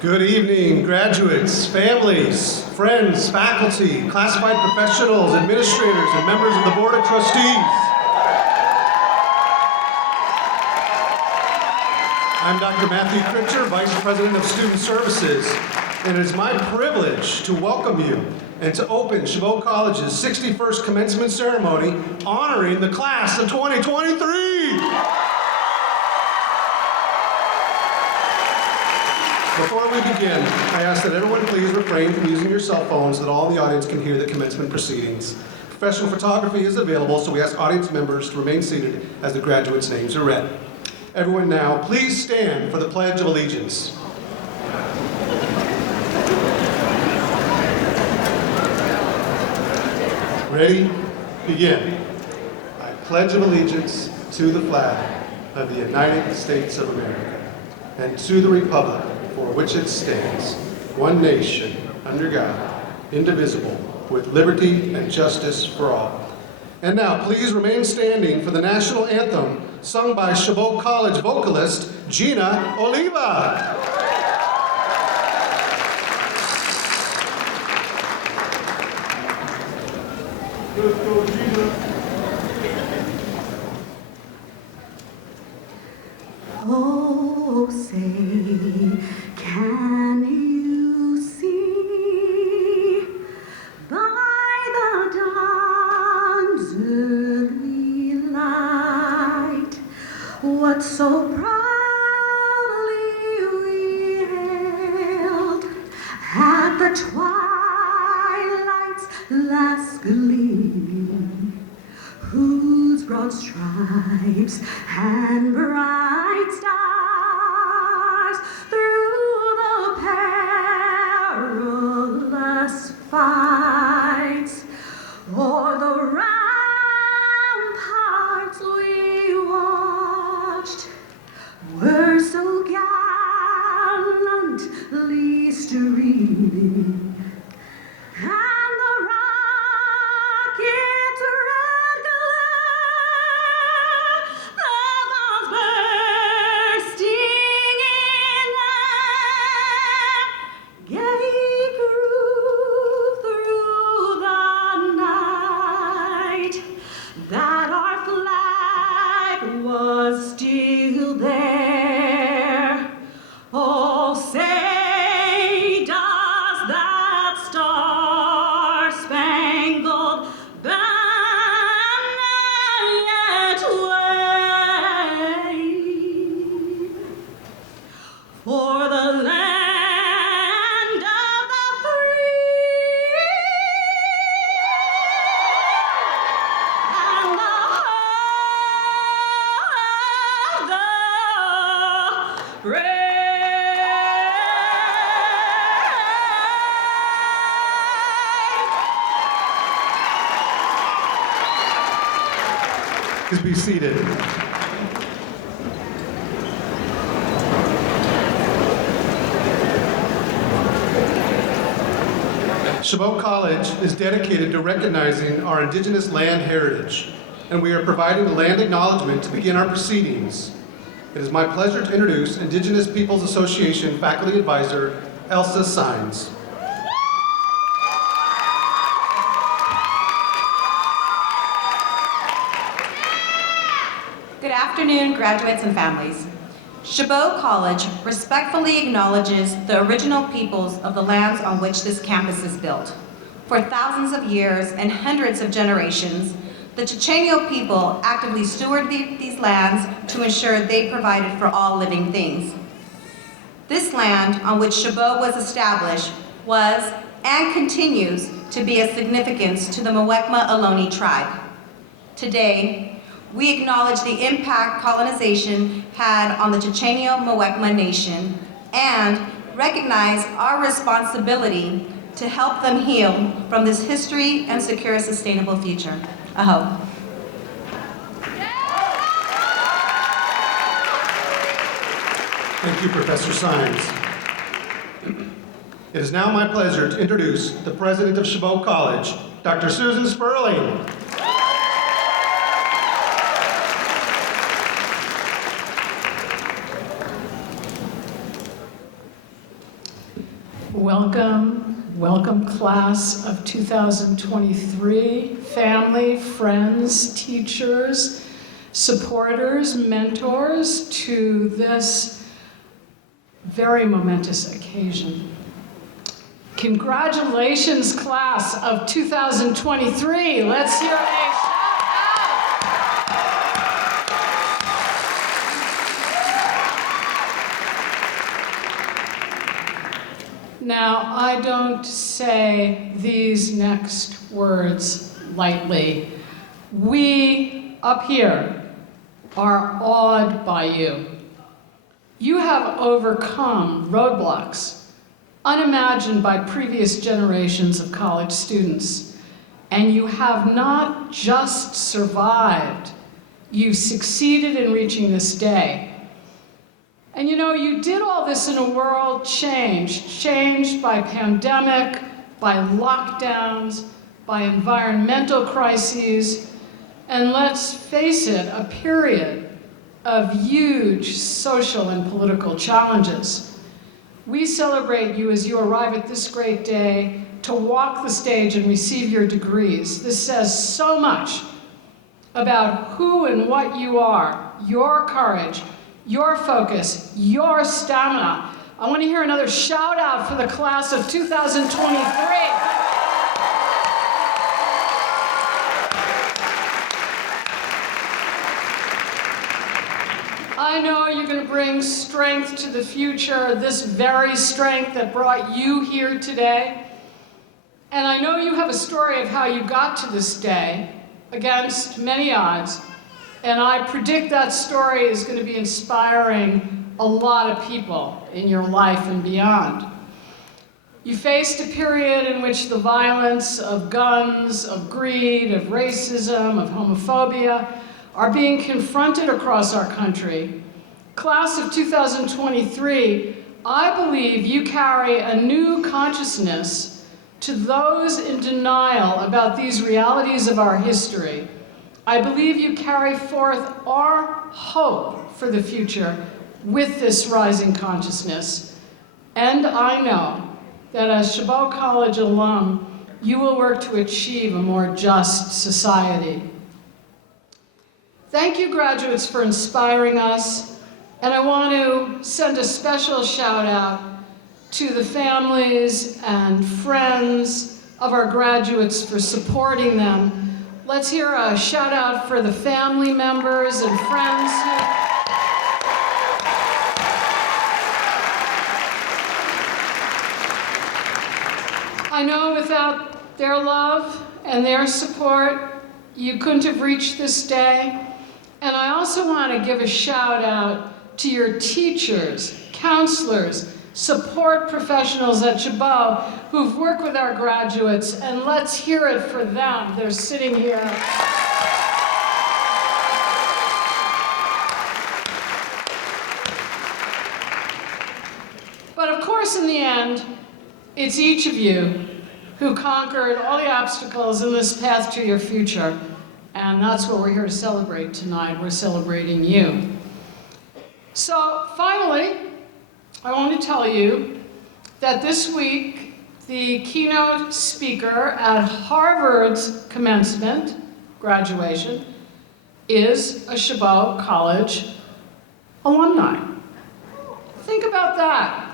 Good evening, graduates, families, friends, faculty, classified professionals, administrators, and members of the Board of Trustees. I'm Dr. Matthew Critcher, Vice President of Student Services, and it is my privilege to welcome you and to open Chabot College's 61st commencement ceremony honoring the class of 2023. Before we begin, I ask that everyone please refrain from using your cell phones so that all in the audience can hear the commencement proceedings. Professional photography is available, so we ask audience members to remain seated as the graduates' names are read. Everyone now, please stand for the Pledge of Allegiance. Ready? Begin. I pledge allegiance to the flag of the United States of America and to the republic for which it stands, one nation, under God, indivisible, with liberty and justice for all. And now, please remain standing for the national anthem sung by Chabot College vocalist Gina Oliva. Let's go, Gina. Oh, say, can you see by the dawn's early light what so proudly we hailed at the twilight's last gleam, whose broad stripes and bright stars through the perilous fights o'er the ramparts we watched were so gallantly streaming. Please be seated. Chabot College is dedicated to recognizing our Indigenous land heritage, and we are providing the land acknowledgement to begin our proceedings. It is my pleasure to introduce Indigenous Peoples Association Faculty Advisor, Elsa Sines. Good afternoon, graduates and families. Chabot College respectfully acknowledges the original peoples of the lands on which this campus is built. For thousands of years and hundreds of generations, the Chochenyo people actively stewarded these lands to ensure they provided for all living things. This land on which Chabot was established was and continues to be of significance to the Muwekma Ohlone tribe. Today, we acknowledge the impact colonization had on the Chochenyo Muwekma Nation and recognize our responsibility to help them heal from this history and secure a sustainable future. Aho. Thank you, Professor Sines. It is now my pleasure to introduce the President of Chabot College, Dr. Susan Sperling. Welcome class of 2023, family, friends, teachers, supporters, mentors, to this very momentous occasion. Congratulations, class of 2023. Let's hear a shout out. Now, I don't say these next words lightly. We up here are awed by you. You have overcome roadblocks unimagined by previous generations of college students. And you have not just survived, you've succeeded in reaching this day. And you know, you did all this in a world changed by pandemic, by lockdowns, by environmental crises, and let's face it, a period of huge social and political challenges. We celebrate you as you arrive at this great day to walk the stage and receive your degrees. This says so much about who and what you are, your courage, your focus, your stamina. I want to hear another shout out for the class of 2023. I know you're going to bring strength to the future, this very strength that brought you here today. And I know you have a story of how you got to this day against many odds. And I predict that story is going to be inspiring a lot of people in your life and beyond. You faced a period in which the violence of guns, of greed, of racism, of homophobia are being confronted across our country. Class of 2023, I believe you carry a new consciousness to those in denial about these realities of our history. I believe you carry forth our hope for the future with this rising consciousness. And I know that as Chabot College alum, you will work to achieve a more just society. Thank you, graduates, for inspiring us. And I want to send a special shout out to the families and friends of our graduates for supporting them. Let's hear a shout out for the family members and friends I know without their love and their support, you couldn't have reached this day. And I also want to give a shout out to your teachers, counselors, support professionals at Chabot who've worked with our graduates, and let's hear it for them. They're sitting here. But of course, in the end, it's each of you who conquered all the obstacles in this path to your future, and that's what we're here to celebrate tonight. We're celebrating you. So finally, I want to tell you that this week, the keynote speaker at Harvard's commencement, graduation, is a Chabot College alumni. Think about that.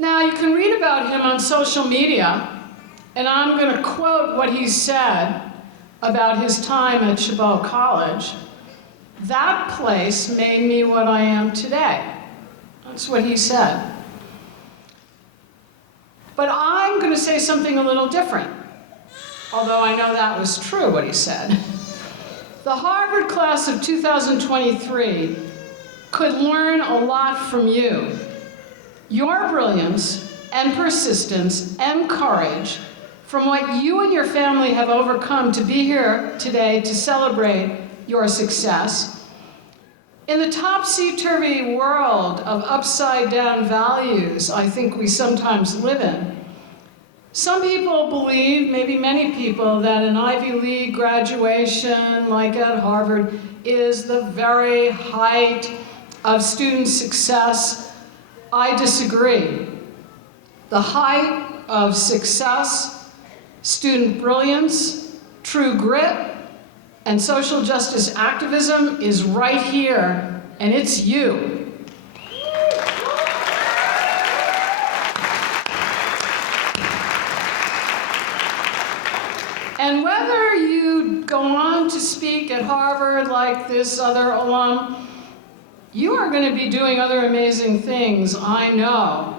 Now, you can read about him on social media, and I'm going to quote what he said about his time at Chabot College. That place made me what I am today. That's what he said. But I'm going to say something a little different, although I know that was true, what he said. The Harvard class of 2023 could learn a lot from you. Your brilliance and persistence and courage from what you and your family have overcome to be here today to celebrate your success. In the topsy-turvy world of upside-down values I think we sometimes live in, some people believe, maybe many people, that an Ivy League graduation like at Harvard is the very height of student success. I disagree. The height of success, student brilliance, true grit, and social justice activism is right here, and it's you. And whether you go on to speak at Harvard like this other alum, you are going to be doing other amazing things, I know.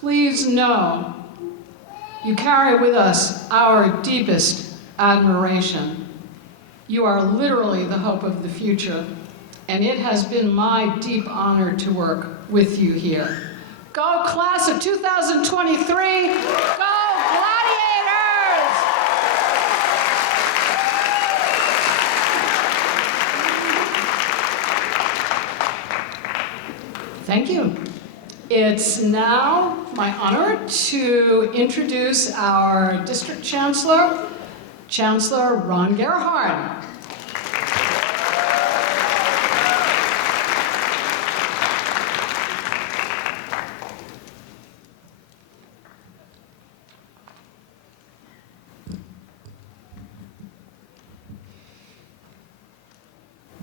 Please know, you carry with us our deepest admiration. You are literally the hope of the future, and it has been my deep honor to work with you here. Go class of 2023, go Gladiators! Thank you. It's now my honor to introduce our district chancellor, Chancellor Ron Gerhard.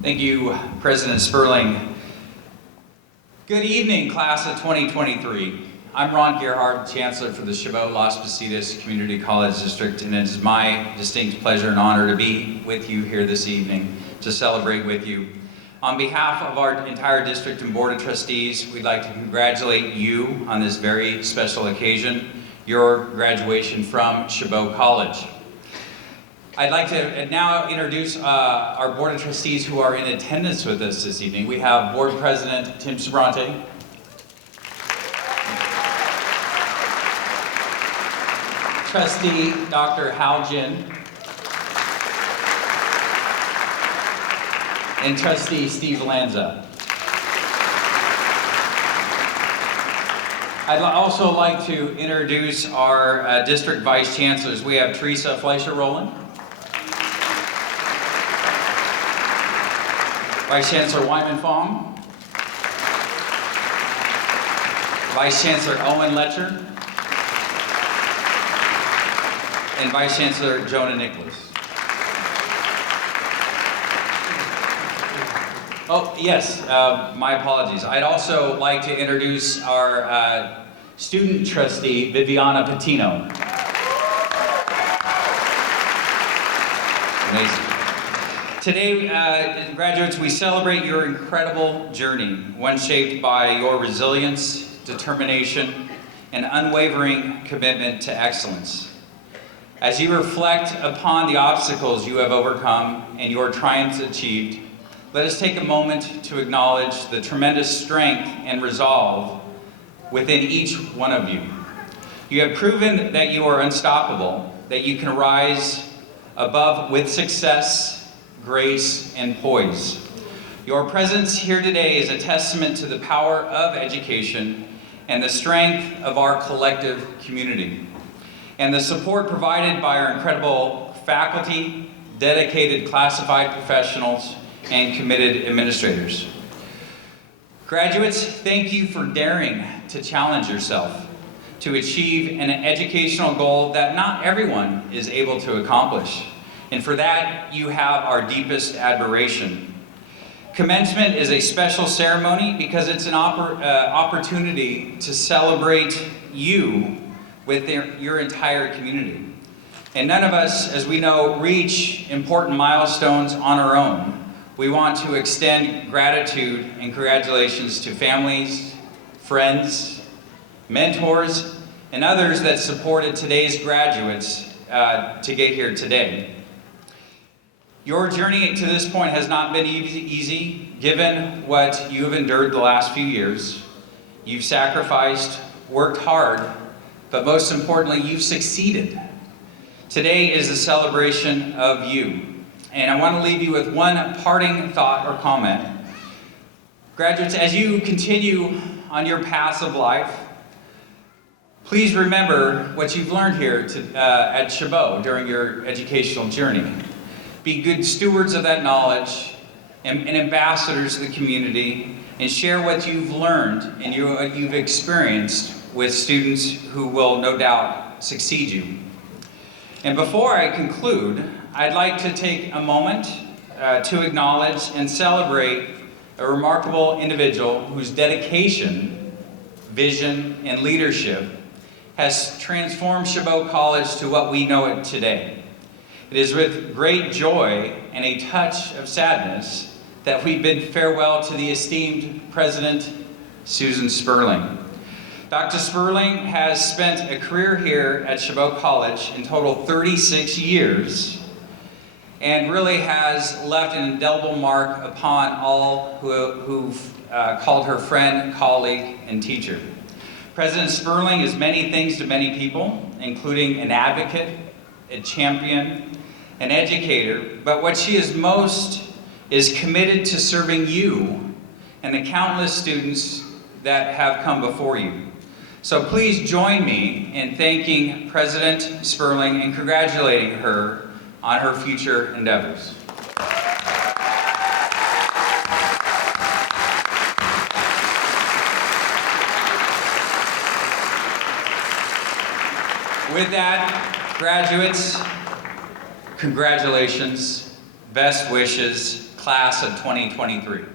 Thank you, President Sperling. Good evening, class of 2023. I'm Ron Gerhard, Chancellor for the Chabot Las Positas Community College District, and it is my distinct pleasure and honor to be with you here this evening to celebrate with you. On behalf of our entire district and Board of Trustees, we'd like to congratulate you on this very special occasion, your graduation from Chabot College. I'd like to now introduce our Board of Trustees who are in attendance with us this evening. We have Board President Tim Sabrante, Trustee Dr. Hao Jin, and Trustee Steve Lanza. I'd also like to introduce our District Vice Chancellors. We have Teresa Fleischer-Rowland, Vice Chancellor Wyman Fong, Vice Chancellor Owen Letcher, and Vice Chancellor Jonah Nicholas. Oh, yes, my apologies. I'd also like to introduce our student trustee, Viviana Patino. Amazing. Today, graduates, we celebrate your incredible journey, one shaped by your resilience, determination, and unwavering commitment to excellence. As you reflect upon the obstacles you have overcome and your triumphs achieved, let us take a moment to acknowledge the tremendous strength and resolve within each one of you. You have proven that you are unstoppable, that you can rise above with success, grace, and poise. Your presence here today is a testament to the power of education and the strength of our collective community, and the support provided by our incredible faculty, dedicated classified professionals, and committed administrators. Graduates, thank you for daring to challenge yourself to achieve an educational goal that not everyone is able to accomplish. And for that, you have our deepest admiration. Commencement is a special ceremony because it's an opportunity to celebrate you with your entire community. And none of us, as we know, reach important milestones on our own. We want to extend gratitude and congratulations to families, friends, mentors, and others that supported today's graduates to get here today. Your journey to this point has not been easy, given what you have endured the last few years. You've sacrificed, worked hard, but most importantly, you've succeeded. Today is a celebration of you. And I want to leave you with one parting thought or comment. Graduates, as you continue on your paths of life, please remember what you've learned here at Chabot during your educational journey. Be good stewards of that knowledge and ambassadors of the community, and share what you've learned and what you've experienced with students who will no doubt succeed you. And before I conclude, I'd like to take a moment to acknowledge and celebrate a remarkable individual whose dedication, vision, and leadership has transformed Chabot College to what we know it today. It is with great joy and a touch of sadness that we bid farewell to the esteemed President, Susan Sperling. Dr. Sperling has spent a career here at Chabot College, in total 36 years, and really has left an indelible mark upon all who've called her friend, colleague, and teacher. President Sperling is many things to many people, including an advocate, a champion, an educator, but what she is most is committed to serving you and the countless students that have come before you. So please join me in thanking President Sperling and congratulating her on her future endeavors. With that, graduates, congratulations, best wishes, class of 2023.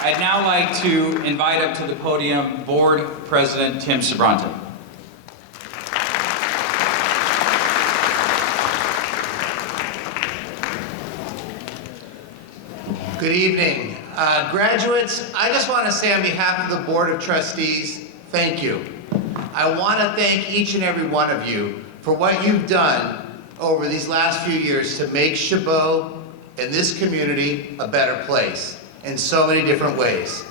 I'd now like to invite up to the podium Board President Tim Sabrante. Good evening. Graduates, I just want to say on behalf of the Board of Trustees, thank you. I want to thank each and every one of you for what you've done over these last few years to make Chabot and this community a better place in so many different ways.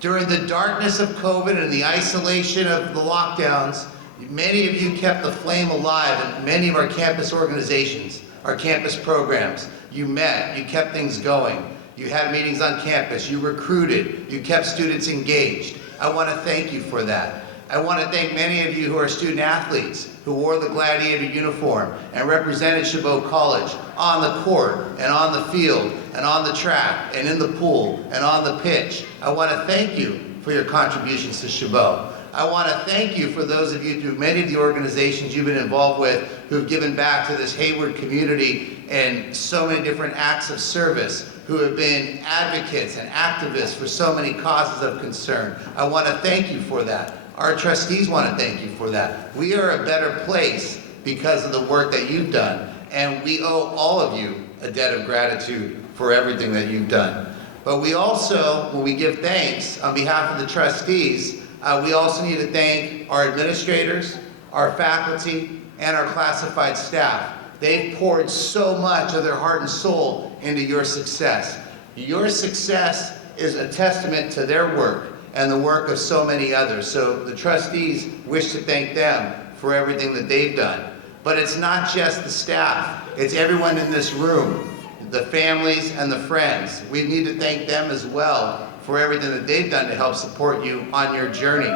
During the darkness of COVID and the isolation of the lockdowns, many of you kept the flame alive in many of our campus organizations, our campus programs. You met, you kept things going. You had meetings on campus, you recruited, you kept students engaged. I want to thank you for that. I want to thank many of you who are student athletes who wore the gladiator uniform and represented Chabot College on the court and on the field and on the track and in the pool and on the pitch. I want to thank you for your contributions to Chabot. I want to thank you for those of you through many of the organizations you've been involved with who've given back to this Hayward community in so many different acts of service, who have been advocates and activists for so many causes of concern. I want to thank you for that. Our trustees want to thank you for that. We are a better place because of the work that you've done, and we owe all of you a debt of gratitude for everything that you've done. But we also, when we give thanks on behalf of the trustees, we also need to thank our administrators, our faculty, and our classified staff. They've poured so much of their heart and soul into your success. Your success is a testament to their work and the work of so many others. So the trustees wish to thank them for everything that they've done. But it's not just the staff, it's everyone in this room, the families and the friends. We need to thank them as well for everything that they've done to help support you on your journey.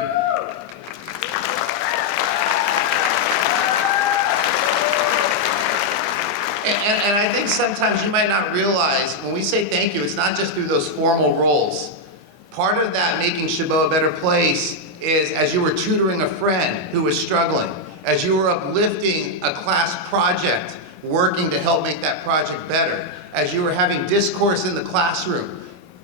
And I think sometimes you might not realize when we say thank you, it's not just through those formal roles. Part of that making Chabot a better place is as you were tutoring a friend who was struggling, as you were uplifting a class project, working to help make that project better, as you were having discourse in the classroom,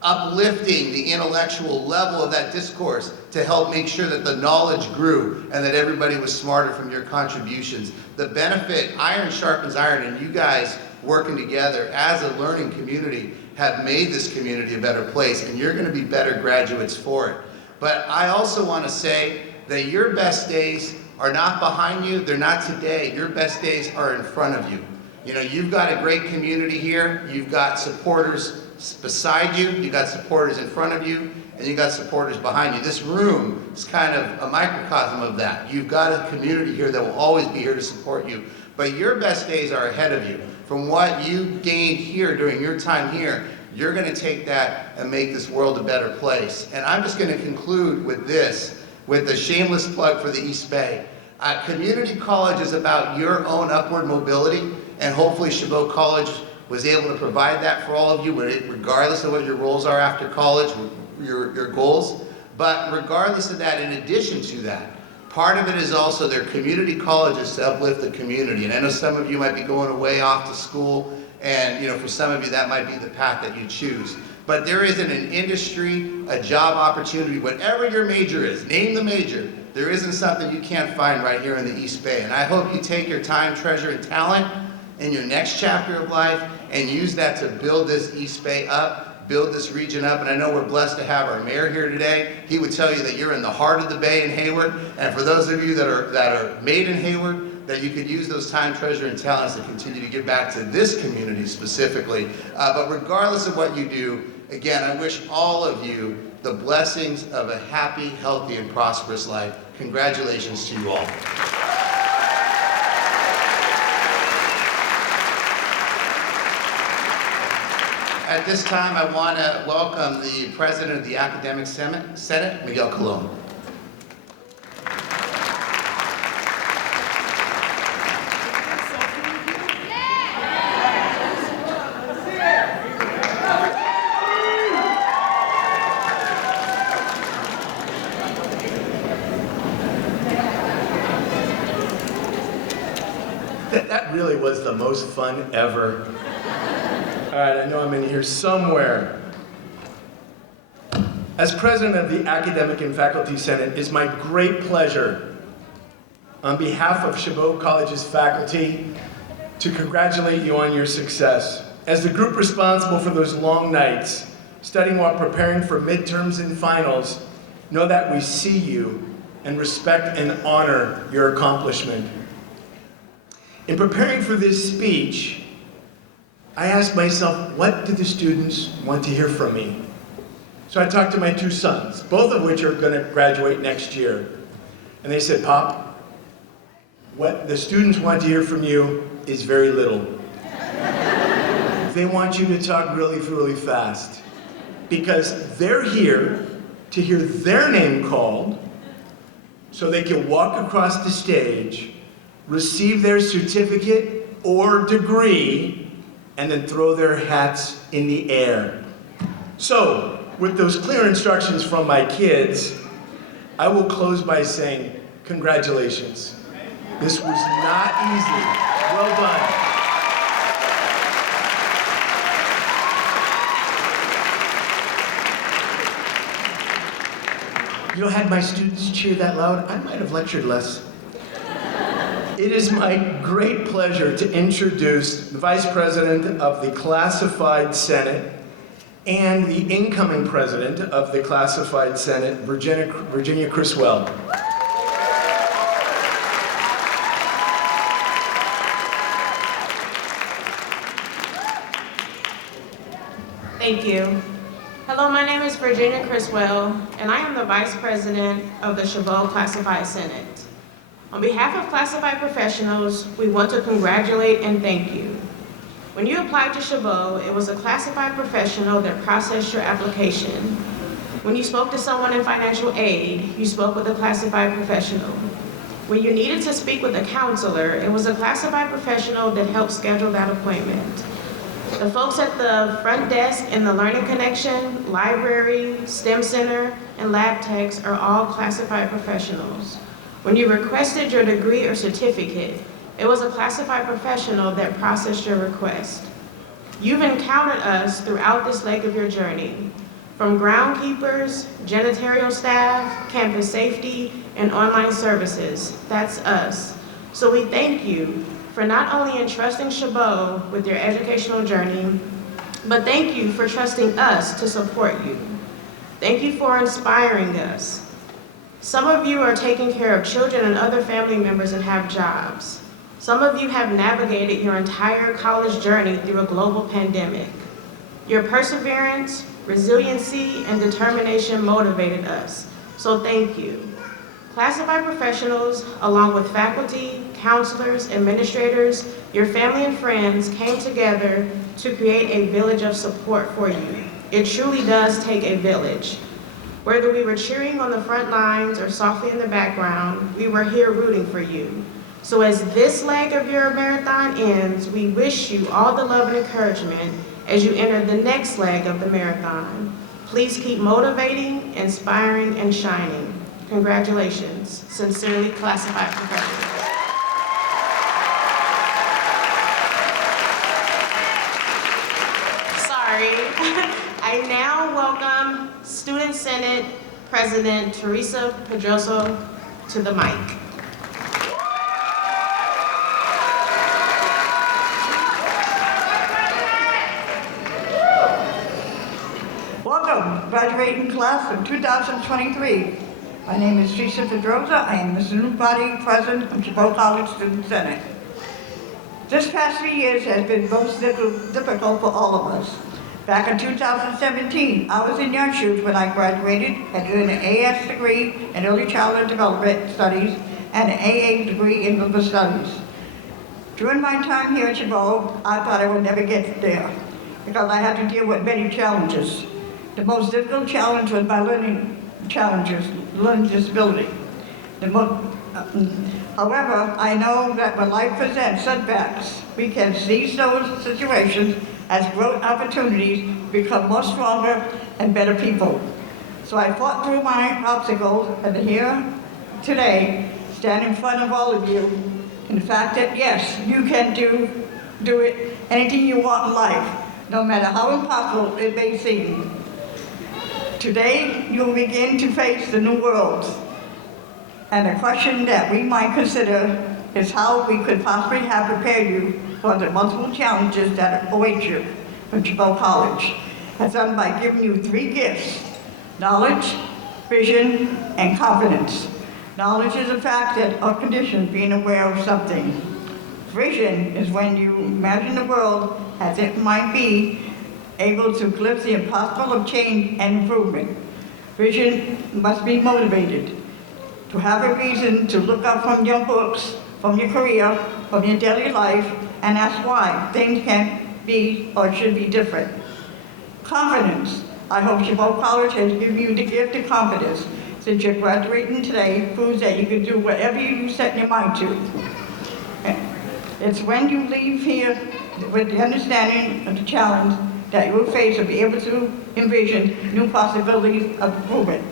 uplifting the intellectual level of that discourse to help make sure that the knowledge grew and that everybody was smarter from your contributions. The benefit, iron sharpens iron, and you guys working together as a learning community have made this community a better place, and you're going to be better graduates for it. But I also want to say that your best days are not behind you, they're not today. Your best days are in front of you. You know, you've got a great community here, you've got supporters beside you, you've got supporters in front of you, and you've got supporters behind you. This room is kind of a microcosm of that. You've got a community here that will always be here to support you. But your best days are ahead of you. From what you gained here during your time here, you're going to take that and make this world a better place. And I'm just going to conclude with this, with a shameless plug for the East Bay. Community college is about your own upward mobility, and hopefully Chabot College was able to provide that for all of you, regardless of what your roles are after college, your goals. But regardless of that, in addition to that, part of it is also their community colleges to uplift the community. And I know some of you might be going away off to school, and for some of you that might be the path that you choose. But there isn't an industry, a job opportunity, whatever your major is, name the major, there isn't something you can't find right here in the East Bay. And I hope you take your time, treasure, and talent in your next chapter of life and use that to build this East Bay up, build this region up. And I know we're blessed to have our mayor here today. He would tell you that you're in the heart of the Bay in Hayward. And for those of you that are made in Hayward, that you could use those time, treasure, and talents to continue to give back to this community specifically. But regardless of what you do, again, I wish all of you the blessings of a happy, healthy, and prosperous life. Congratulations to you all. At this time, I want to welcome the President of the Academic Senate, Miguel Colon. That really was the most fun ever. All right, I know I'm in here somewhere. As president of the Academic and Faculty Senate, it's my great pleasure, on behalf of Chabot College's faculty, to congratulate you on your success. As the group responsible for those long nights, studying while preparing for midterms and finals, know that we see you and respect and honor your accomplishment. In preparing for this speech, I asked myself, what do the students want to hear from me? So I talked to my two sons, both of which are going to graduate next year. And they said, Pop, what the students want to hear from you is very little. They want you to talk really, really fast, because they're here to hear their name called so they can walk across the stage, receive their certificate or degree, and then throw their hats in the air. So, with those clear instructions from my kids, I will close by saying, congratulations. This was not easy. Well done. Had my students cheer that loud, I might have lectured less. It is my great pleasure to introduce the Vice President of the Classified Senate and the incoming President of the Classified Senate, Virginia Criswell. Thank you. Hello, my name is Virginia Criswell, and I am the Vice President of the Chabot Classified Senate. On behalf of classified professionals, we want to congratulate and thank you. When you applied to Chabot, it was a classified professional that processed your application. When you spoke to someone in financial aid, you spoke with a classified professional. When you needed to speak with a counselor, it was a classified professional that helped schedule that appointment. The folks at the front desk in the Learning Connection, library, STEM Center, and lab techs are all classified professionals. When you requested your degree or certificate, it was a classified professional that processed your request. You've encountered us throughout this leg of your journey, from groundkeepers, janitorial staff, campus safety, and online services. That's us. So we thank you for not only entrusting Chabot with your educational journey, but thank you for trusting us to support you. Thank you for inspiring us. Some of you are taking care of children and other family members and have jobs. Some of you have navigated your entire college journey through a global pandemic. Your perseverance, resiliency, and determination motivated us, so thank you. Classified professionals, along with faculty, counselors, administrators, your family and friends came together to create a village of support for you. It truly does take a village. Whether we were cheering on the front lines or softly in the background, we were here rooting for you. So as this leg of your marathon ends, we wish you all the love and encouragement as you enter the next leg of the marathon. Please keep motivating, inspiring, and shining. Congratulations. Sincerely, classified professionals. Sorry. I now welcome Student Senate President Teresa Pedroso to the mic. Welcome, graduating class of 2023. My name is Teresa Pedrosa. I am the student body president of Chabot College Student Senate. This past 3 years has been most difficult for all of us. Back in 2017, I was in your shoes when I graduated and earned an AS degree in Early Childhood Development Studies and an AA degree in Liver Studies. During my time here at Chabot, I thought I would never get there because I had to deal with many challenges. The most difficult challenge was my learning challenges, learning disability. However, I know that when life presents setbacks, we can seize those situations as growth opportunities to become more stronger and better people. So I fought through my obstacles and here today, stand in front of all of you, in the fact that yes, you can do it, anything you want in life, no matter how impossible it may seem. Today, you will begin to face the new world. And the question that we might consider is how we could possibly have prepared you for the multiple challenges that await you from Chabot College. Has done by giving you 3 gifts: knowledge, vision, and confidence. Knowledge is a fact that or condition being aware of something. Vision is when you imagine the world as it might be, able to glimpse the impossible of change and improvement. Vision must be motivated to have a reason to look up from your books, from your career, from your daily life, and ask why things can be or should be different. Confidence. I hope Chabot College has given you the gift of confidence. Since you're graduating today, proves that you can do whatever you set your mind to. It's when you leave here with the understanding of the challenge that you will face to be able to envision new possibilities of improvement.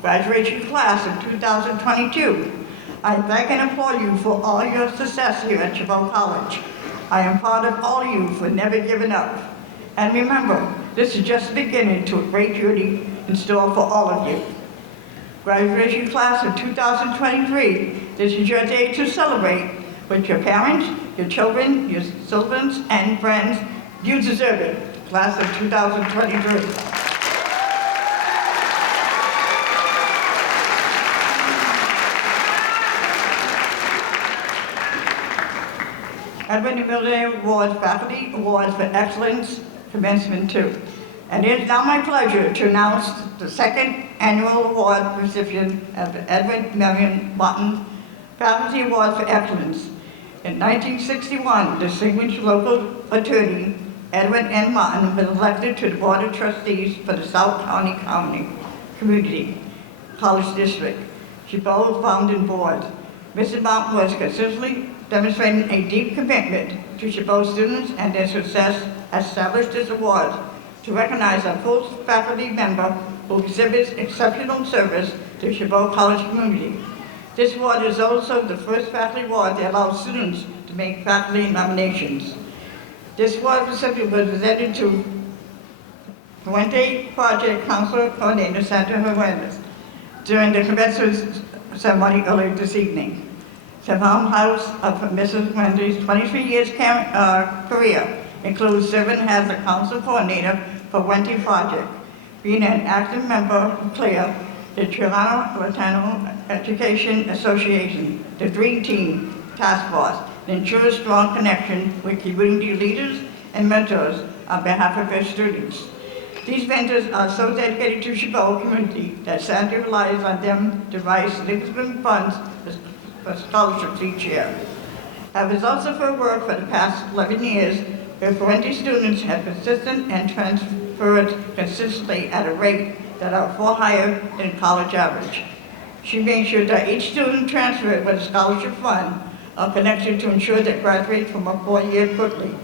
Graduation class of 2022. I thank and applaud you for all your success here at Chabot College. I am proud of all of you for never giving up. And remember, this is just the beginning to a great journey in store for all of you. Graduation class of 2023, this is your day to celebrate with your parents, your children, your siblings, and friends. You deserve it. Class of 2023. Edwin Miller Award Faculty Award for Excellence, Commencement 2. And it is now my pleasure to announce the 2nd annual award recipient of the Edward Marion Martin Faculty Award for Excellence. In 1961, distinguished local attorney Edward N. Martin was elected to the Board of Trustees for the South County Community College District. Chabot's founding board. Mr. Martin was consistently demonstrating a deep commitment to Chabot students and their success, established this award to recognize a full faculty member who exhibits exceptional service to Chabot College community. This award is also the first faculty award that allows students to make faculty nominations. This award recipient was presented to Puente Project Counselor Coordinator Sandra Hernandez during the commencement ceremony earlier this evening. The farmhouse of Mrs. Wendy's 23 years career includes serving as a council coordinator for Wendy Project, being an active member of CLEAR, the Toronto Latino Education Association, the Dream Team Task Force, and ensures strong connection with community leaders and mentors on behalf of their students. These mentors are so dedicated to Chabot community that Sandra relies on them to raise significant funds for scholarships each year. As results of her work for the past 11 years, her 20 students have persistent and transferred consistently at a rate that are far higher than college average. She made sure that each student transferred with a scholarship fund our connection to ensure that graduates from a four-year quickly.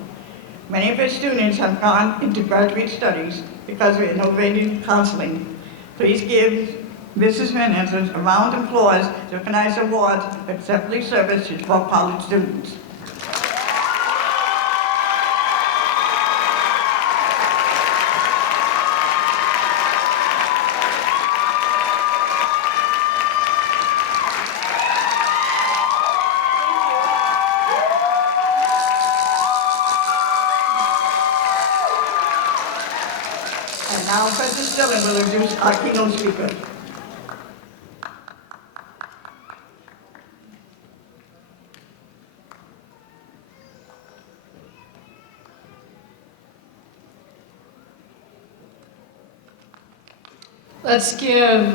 Many of our students have gone into graduate studies because of innovative counseling. Please give Mrs. Hernandez a round of applause to recognize awards for exemplary service to Chabot College students. And now President Dillon will introduce our keynote speaker. Let's give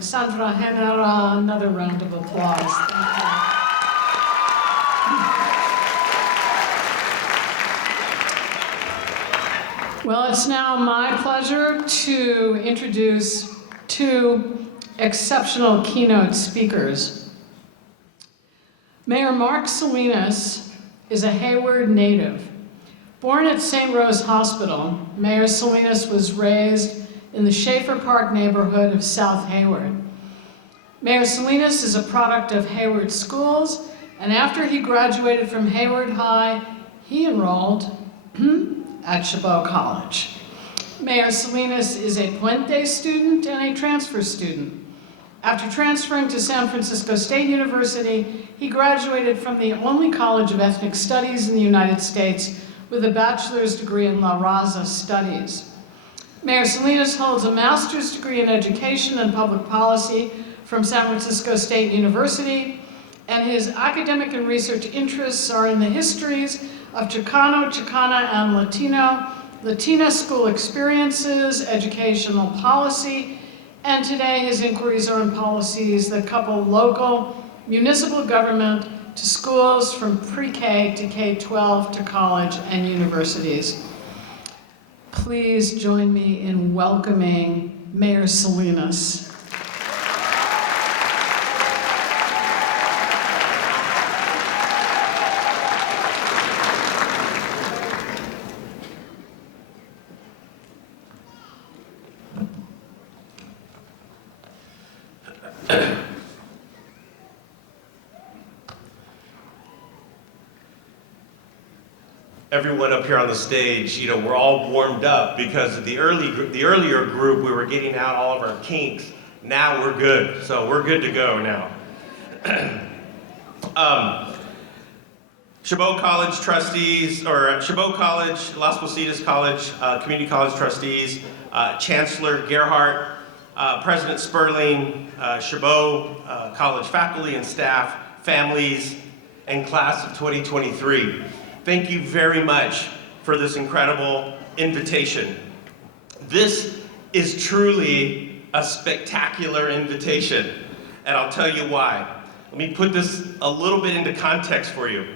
Sandra Henera another round of applause. Thank you. Well, it's now my pleasure to introduce two exceptional keynote speakers. Mayor Mark Salinas is a Hayward native. Born at St. Rose Hospital, Mayor Salinas was raised in the Schaefer Park neighborhood of South Hayward. Mayor Salinas is a product of Hayward schools, and after he graduated from Hayward High, he enrolled at Chabot College. Mayor Salinas is a Puente student and a transfer student. After transferring to San Francisco State University, he graduated from the only college of ethnic studies in the United States with a bachelor's degree in La Raza Studies. Mayor Salinas holds a master's degree in education and public policy from San Francisco State University, and his academic and research interests are in the histories of Chicano, Chicana, and Latina school experiences, educational policy, and today his inquiries are in policies that couple local municipal government to schools from pre-K to K-12 to college and universities. Please join me in welcoming Mayor Salinas. Everyone up here on the stage, you know, we're all warmed up because of the earlier group, we were getting out all of our kinks. Now we're good, so we're good to go now. Chabot College trustees, or Chabot College, Las Positas College, Community College trustees, Chancellor Gerhardt, President Sperling, Chabot College faculty and staff, families, and class of 2023. Thank you very much for this incredible invitation. This is truly a spectacular invitation, and I'll tell you why. Let me put this a little bit into context for you.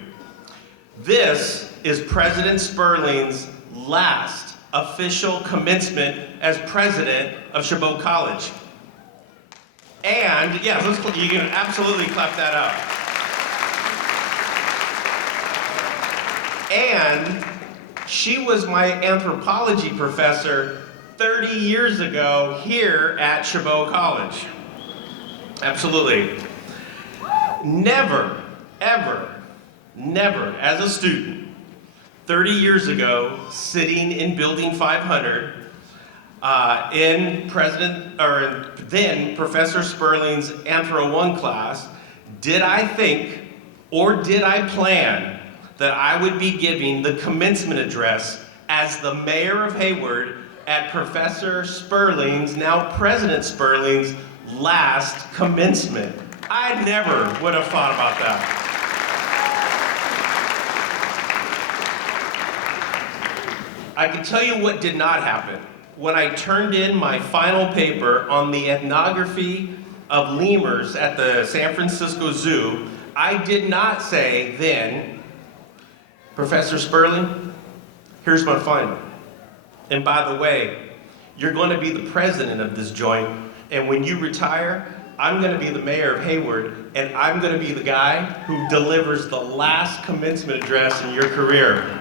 This is President Sperling's last official commencement as president of Chabot College. And, yeah, you can absolutely clap that out. And she was my anthropology professor 30 years ago here at Chabot College. Absolutely. Never, ever, never, as a student, 30 years ago, sitting in Building 500, in then Professor Sperling's Anthro 1 class, did I think, or did I plan, that I would be giving the commencement address as the mayor of Hayward at Professor Sperling's, now President Sperling's, last commencement. I never would have thought about that. I can tell you what did not happen. When I turned in my final paper on the ethnography of lemurs at the San Francisco Zoo, I did not say then, Professor Sperling, here's my final. And by the way, you're going to be the president of this joint, and when you retire, I'm going to be the mayor of Hayward, and I'm going to be the guy who delivers the last commencement address in your career.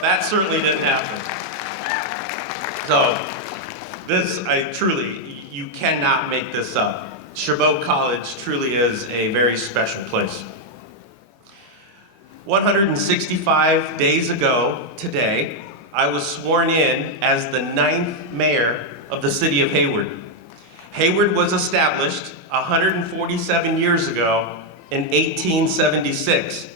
That certainly didn't happen. So, you cannot make this up. Chabot College truly is a very special place. 165 days ago today, I was sworn in as the 9th mayor of the city of Hayward. Hayward was established 147 years ago in 1876.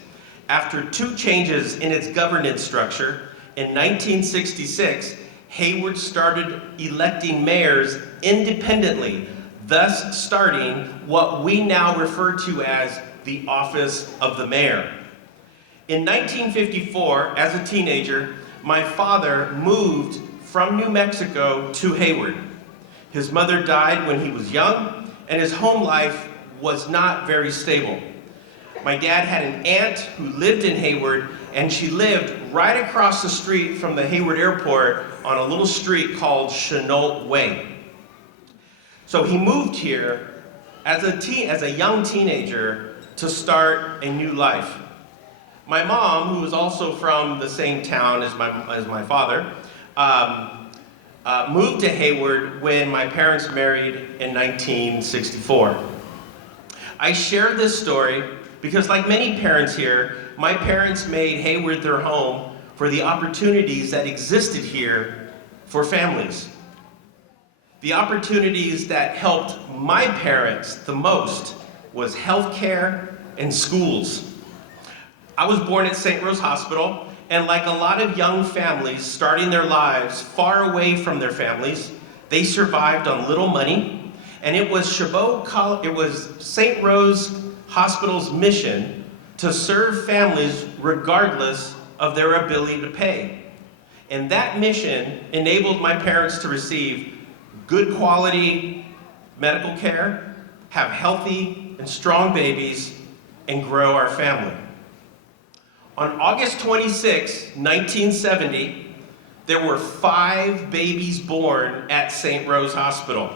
After 2 changes in its governance structure, in 1966, Hayward started electing mayors independently, thus starting what we now refer to as the office of the mayor. In 1954, as a teenager, my father moved from New Mexico to Hayward. His mother died when he was young, and his home life was not very stable. My dad had an aunt who lived in Hayward, and she lived right across the street from the Hayward Airport on a little street called Chenault Way. So he moved here as a young teenager to start a new life. My mom, who was also from the same town as my father, moved to Hayward when my parents married in 1964. I share this story because, like many parents here, my parents made Hayward their home for the opportunities that existed here for families. The opportunities that helped my parents the most was healthcare and schools. I was born at St. Rose Hospital, and like a lot of young families starting their lives far away from their families, they survived on little money, and it was St. Rose Hospital's mission to serve families regardless of their ability to pay. And that mission enabled my parents to receive good quality medical care, have healthy and strong babies, and grow our family. On August 26, 1970, there were 5 babies born at St. Rose Hospital.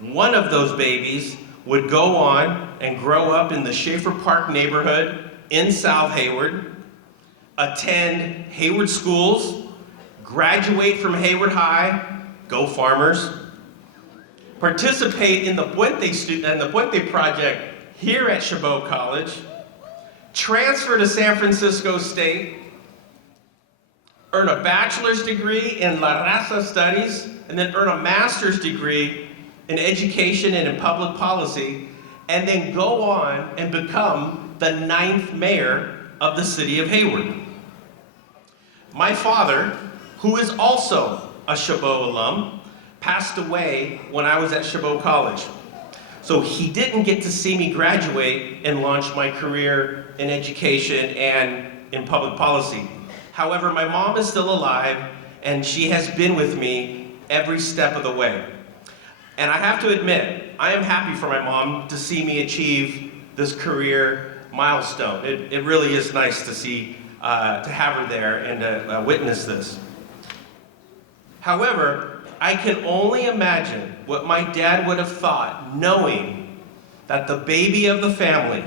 One of those babies would go on and grow up in the Schaefer Park neighborhood in South Hayward, attend Hayward schools, graduate from Hayward High, go Farmers, participate in the Puente Project here at Chabot College, transfer to San Francisco State, earn a bachelor's degree in La Raza Studies, and then earn a master's degree in education and in public policy, and then go on and become the 9th mayor of the city of Hayward. My father, who is also a Chabot alum, passed away when I was at Chabot College. So he didn't get to see me graduate and launch my career in education and in public policy. However, my mom is still alive, and she has been with me every step of the way. And I have to admit, I am happy for my mom to see me achieve this career milestone. It really is nice to see, to have her there and to witness this. However, I can only imagine what my dad would have thought knowing that the baby of the family,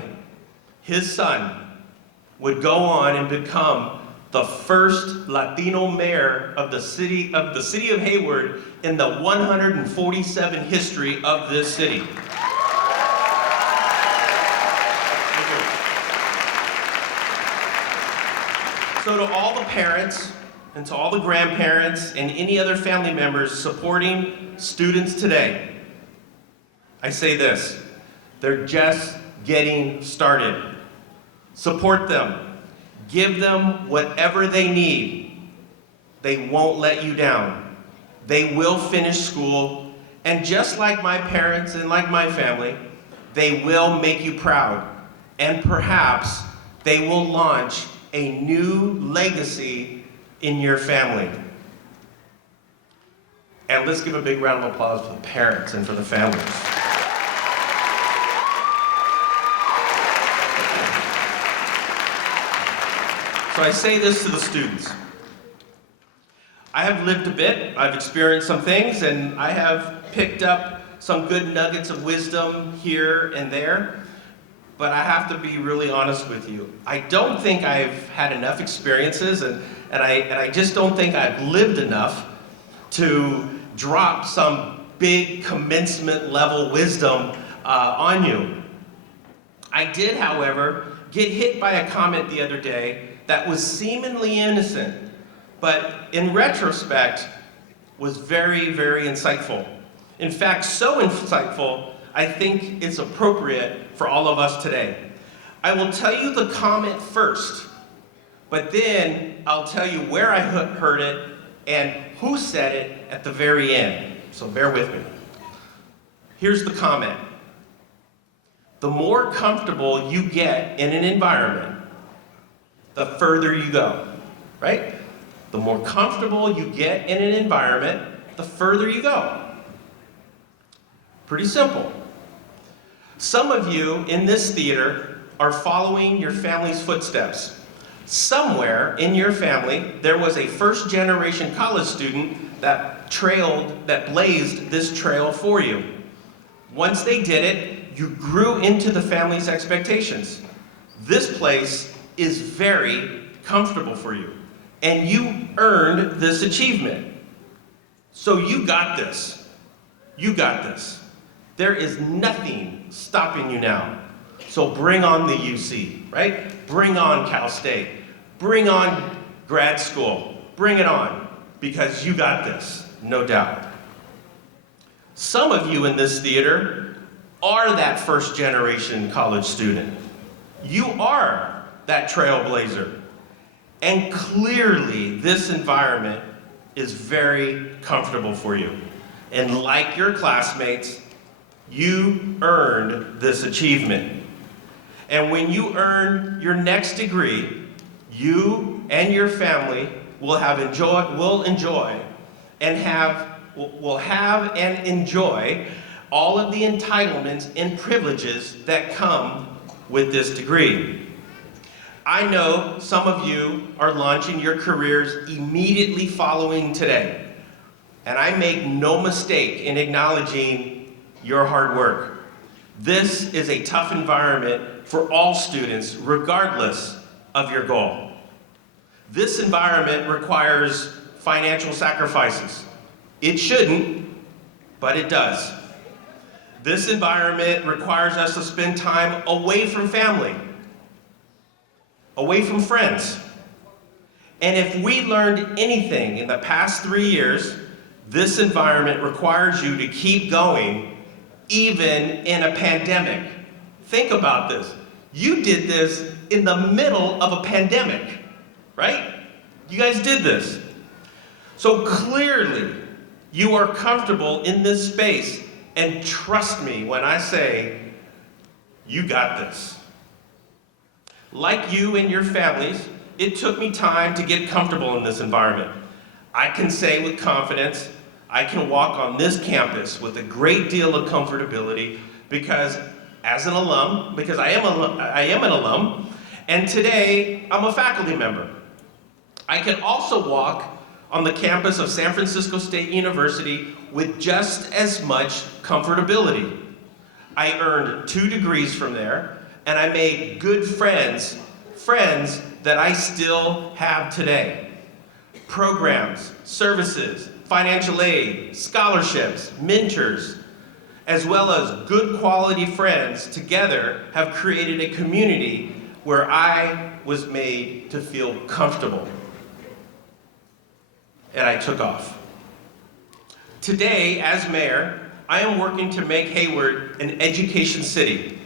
his son, would go on and become the first Latino mayor of the city of Hayward in the 147 history of this city. So to all the parents and to all the grandparents and any other family members supporting students today, I say this: they're just getting started. Support them. Give them whatever they need. They won't let you down. They will finish school, and just like my parents and like my family, they will make you proud. And perhaps they will launch a new legacy in your family. And let's give a big round of applause for the parents and for the families. So I say this to the students. I have lived a bit, I've experienced some things, and I have picked up some good nuggets of wisdom here and there, but I have to be really honest with you. I don't think I've had enough experiences, and I just don't think I've lived enough to drop some big commencement level wisdom on you. I did, however, get hit by a comment the other day that was seemingly innocent, but in retrospect was very, very insightful. In fact, so insightful, I think it's appropriate for all of us today. I will tell you the comment first, but then I'll tell you where I heard it and who said it at the very end. So bear with me. Here's the comment. The more comfortable you get in an environment, the further you go, right? The more comfortable you get in an environment, the further you go. Pretty simple. Some of you in this theater are following your family's footsteps. Somewhere in your family, there was a first-generation college student that blazed this trail for you. Once they did it, you grew into the family's expectations. This place is very comfortable for you, and you earned this achievement. So you got this. You got this. There is nothing stopping you now. So bring on the UC, right? Bring on Cal State. Bring on grad school. Bring it on, because you got this, no doubt. Some of you in this theater are that first generation college student. You are that trailblazer. And clearly this environment is very comfortable for you. And like your classmates, you earned this achievement. And when you earn your next degree, you and your family will have and enjoy all of the entitlements and privileges that come with this degree. I know some of you are launching your careers immediately following today, and I make no mistake in acknowledging your hard work. This is a tough environment for all students, regardless of your goal. This environment requires financial sacrifices. It shouldn't, but it does. This environment requires us to spend time away from family, away from friends. And if we learned anything in the past 3 years, this environment requires you to keep going, even in a pandemic. Think about this. You did this in the middle of a pandemic, right? You guys did this. So clearly, you are comfortable in this space, and trust me when I say, you got this. Like you and your families, it took me time to get comfortable in this environment. I can say with confidence, I can walk on this campus with a great deal of comfortability because as an alum, because I am an alum, and today I'm a faculty member. I can also walk on the campus of San Francisco State University with just as much comfortability. I earned 2 degrees from there, and I made good friends that I still have today. Programs, services, financial aid, scholarships, mentors, as well as good quality friends together have created a community where I was made to feel comfortable. And I took off. Today, as mayor, I am working to make Hayward an education city.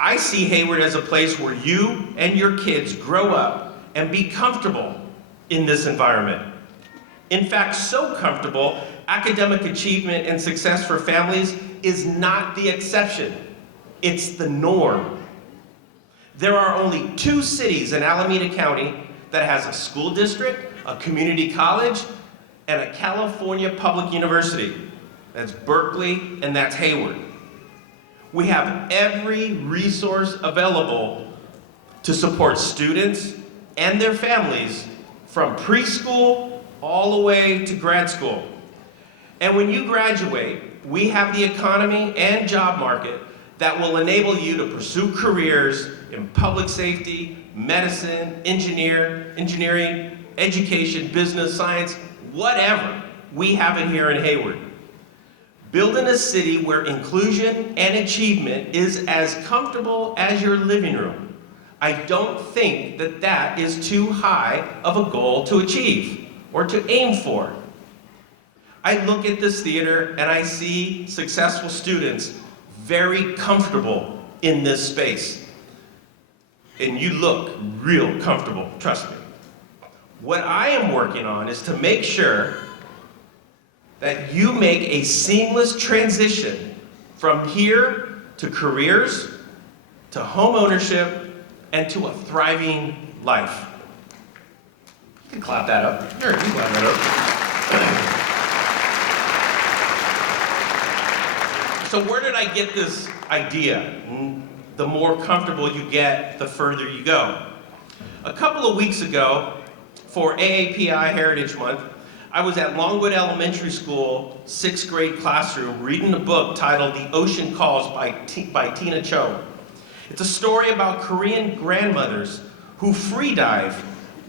I see Hayward as a place where you and your kids grow up and be comfortable in this environment. In fact, so comfortable, academic achievement and success for families is not the exception. It's the norm. There are only 2 cities in Alameda County that has a school district, a community college, and a California public university. That's Berkeley and that's Hayward. We have every resource available to support students and their families from preschool all the way to grad school. And when you graduate, we have the economy and job market that will enable you to pursue careers in public safety, medicine, engineering, education, business, science, whatever. We have it here in Hayward. Building a city where inclusion and achievement is as comfortable as your living room. I don't think that that is too high of a goal to achieve or to aim for. I look at this theater and I see successful students very comfortable in this space. And you look real comfortable, trust me. What I am working on is to make sure that you make a seamless transition from here to careers, to home ownership, and to a thriving life. You can clap that up. Sure, you can clap that up. So where did I get this idea? The more comfortable you get, the further you go. A couple of weeks ago, for AAPI Heritage Month, I was at Longwood Elementary School, 6th grade classroom, reading a book titled The Ocean Calls by Tina Cho. It's a story about Korean grandmothers who free dive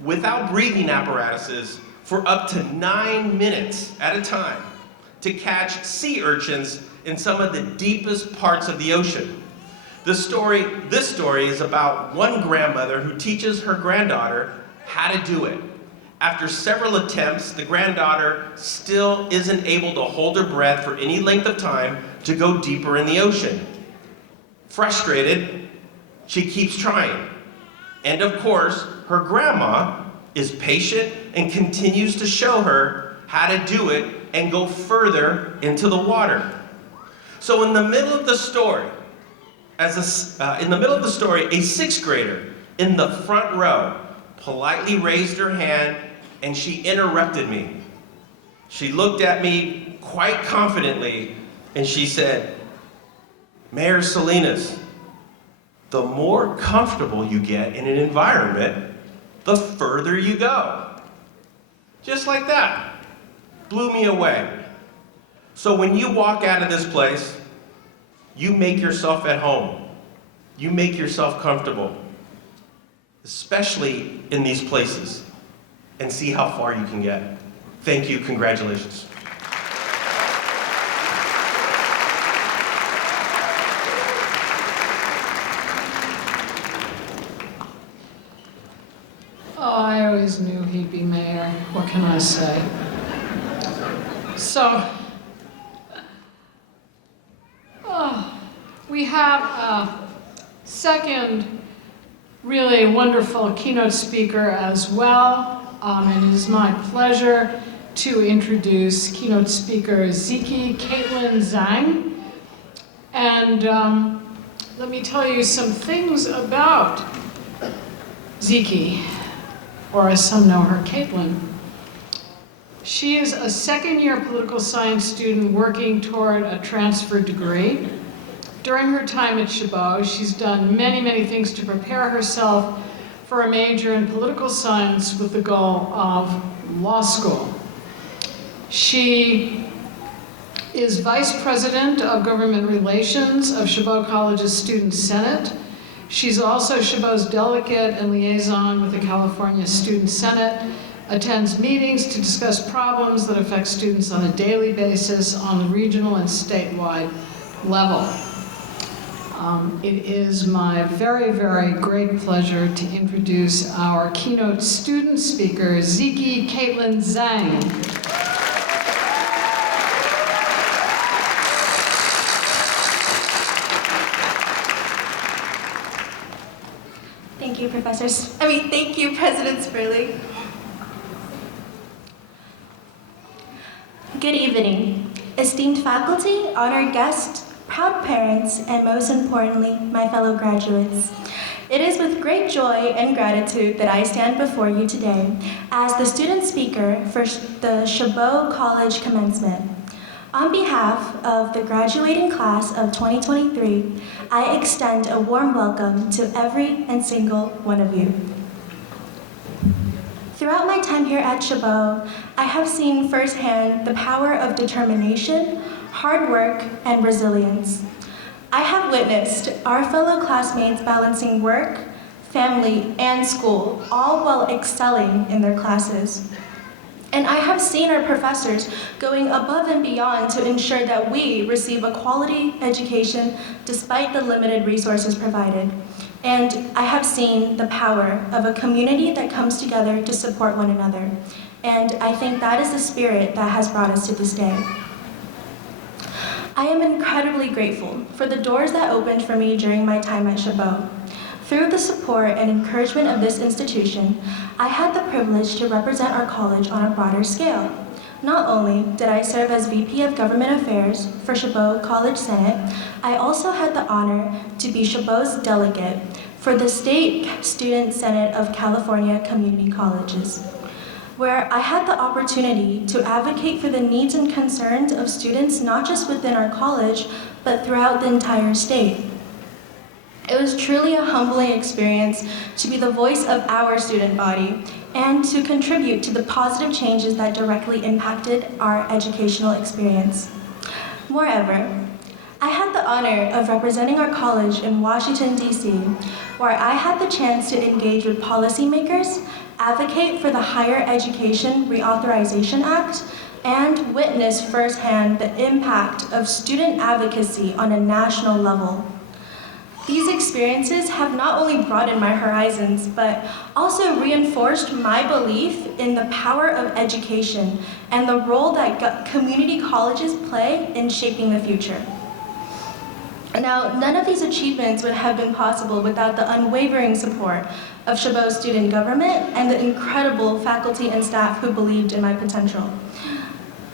without breathing apparatuses for up to 9 minutes at a time to catch sea urchins in some of the deepest parts of the ocean. This story is about one grandmother who teaches her granddaughter how to do it. After several attempts, the granddaughter still isn't able to hold her breath for any length of time to go deeper in the ocean. Frustrated, she keeps trying. And of course, her grandma is patient and continues to show her how to do it and go further into the water. So in the middle of the story, a 6th grader in the front row politely raised her hand and she interrupted me. She looked at me quite confidently and she said, "Mayor Salinas, the more comfortable you get in an environment, the further you go." Just like that. Blew me away. So when you walk out of this place, you make yourself at home. You make yourself comfortable, especially in these places, and see how far you can get. Thank you, congratulations. Oh, I always knew he'd be mayor. What can I say? So, we have a second really wonderful keynote speaker as well. And it is my pleasure to introduce keynote speaker Ziki Caitlin Zhang. And let me tell you some things about Ziki, or as some know her, Caitlin. She is a second-year political science student working toward a transfer degree. During her time at Chabot, she's done many, many things to prepare herself for a major in political science with the goal of law school. She is Vice President of Government Relations of Chabot College's Student Senate. She's also Chabot's delegate and liaison with the California Student Senate, attends meetings to discuss problems that affect students on a daily basis on the regional and statewide level. It is my very, very great pleasure to introduce our keynote student speaker, Ziki Caitlin Zhang. Thank you, thank you, President Sperling. Good evening, esteemed faculty, honored guests, proud parents, and most importantly, my fellow graduates. It is with great joy and gratitude that I stand before you today as the student speaker for the Chabot College Commencement. On behalf of the graduating class of 2023, I extend a warm welcome to every and single one of you. Throughout my time here at Chabot, I have seen firsthand the power of determination, hard work, and resilience. I have witnessed our fellow classmates balancing work, family, and school, all while excelling in their classes. And I have seen our professors going above and beyond to ensure that we receive a quality education despite the limited resources provided. And I have seen the power of a community that comes together to support one another. And I think that is the spirit that has brought us to this day. I am incredibly grateful for the doors that opened for me during my time at Chabot. Through the support and encouragement of this institution, I had the privilege to represent our college on a broader scale. Not only did I serve as VP of Government Affairs for Chabot College Senate, I also had the honor to be Chabot's delegate for the State Student Senate of California Community Colleges, where I had the opportunity to advocate for the needs and concerns of students not just within our college, but throughout the entire state. It was truly a humbling experience to be the voice of our student body and to contribute to the positive changes that directly impacted our educational experience. Moreover, I had the honor of representing our college in Washington, D.C., where I had the chance to engage with policymakers, advocate for the Higher Education Reauthorization Act, and witness firsthand the impact of student advocacy on a national level. These experiences have not only broadened my horizons, but also reinforced my belief in the power of education and the role that community colleges play in shaping the future. Now, none of these achievements would have been possible without the unwavering support of Chabot student government and the incredible faculty and staff who believed in my potential.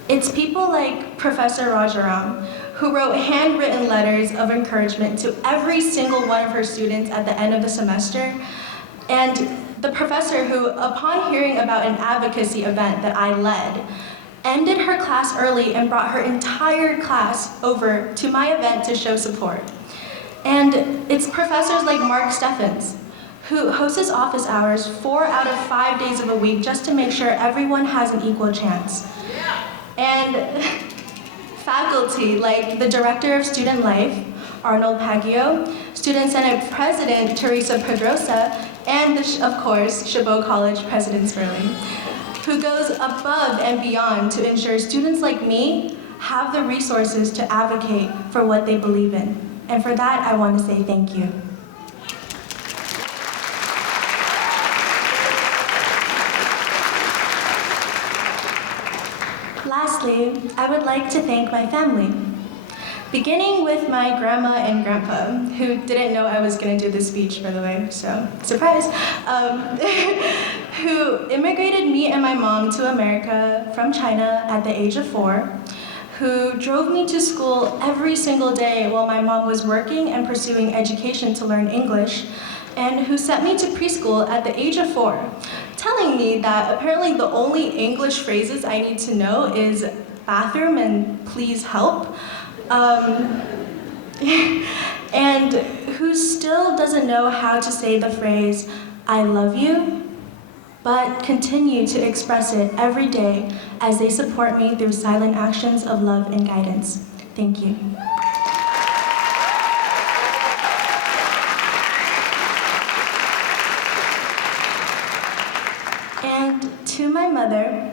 It's people like Professor Rajaram, who wrote handwritten letters of encouragement to every single one of her students at the end of the semester, and the professor who, upon hearing about an advocacy event that I led, ended her class early and brought her entire class over to my event to show support. And it's professors like Mark Steffens, who hosts his office hours 4 out of 5 days of a week just to make sure everyone has an equal chance. And faculty like the Director of Student Life, Arnold Paggio, Student Senate President Teresa Pedrosa, and of course, Chabot College President Sperling, who goes above and beyond to ensure students like me have the resources to advocate for what they believe in. And for that, I want to say thank you. Lastly, I would like to thank my family. Beginning with my grandma and grandpa, who didn't know I was going to do this speech, by the way, so surprise, who immigrated me and my mom to America from China at the age of 4, who drove me to school every single day while my mom was working and pursuing education to learn English, and who sent me to preschool at the age of 4, telling me that apparently the only English phrases I need to know is bathroom and please help. And who still doesn't know how to say the phrase, I love you, but continue to express it every day as they support me through silent actions of love and guidance. Thank you. And to my mother,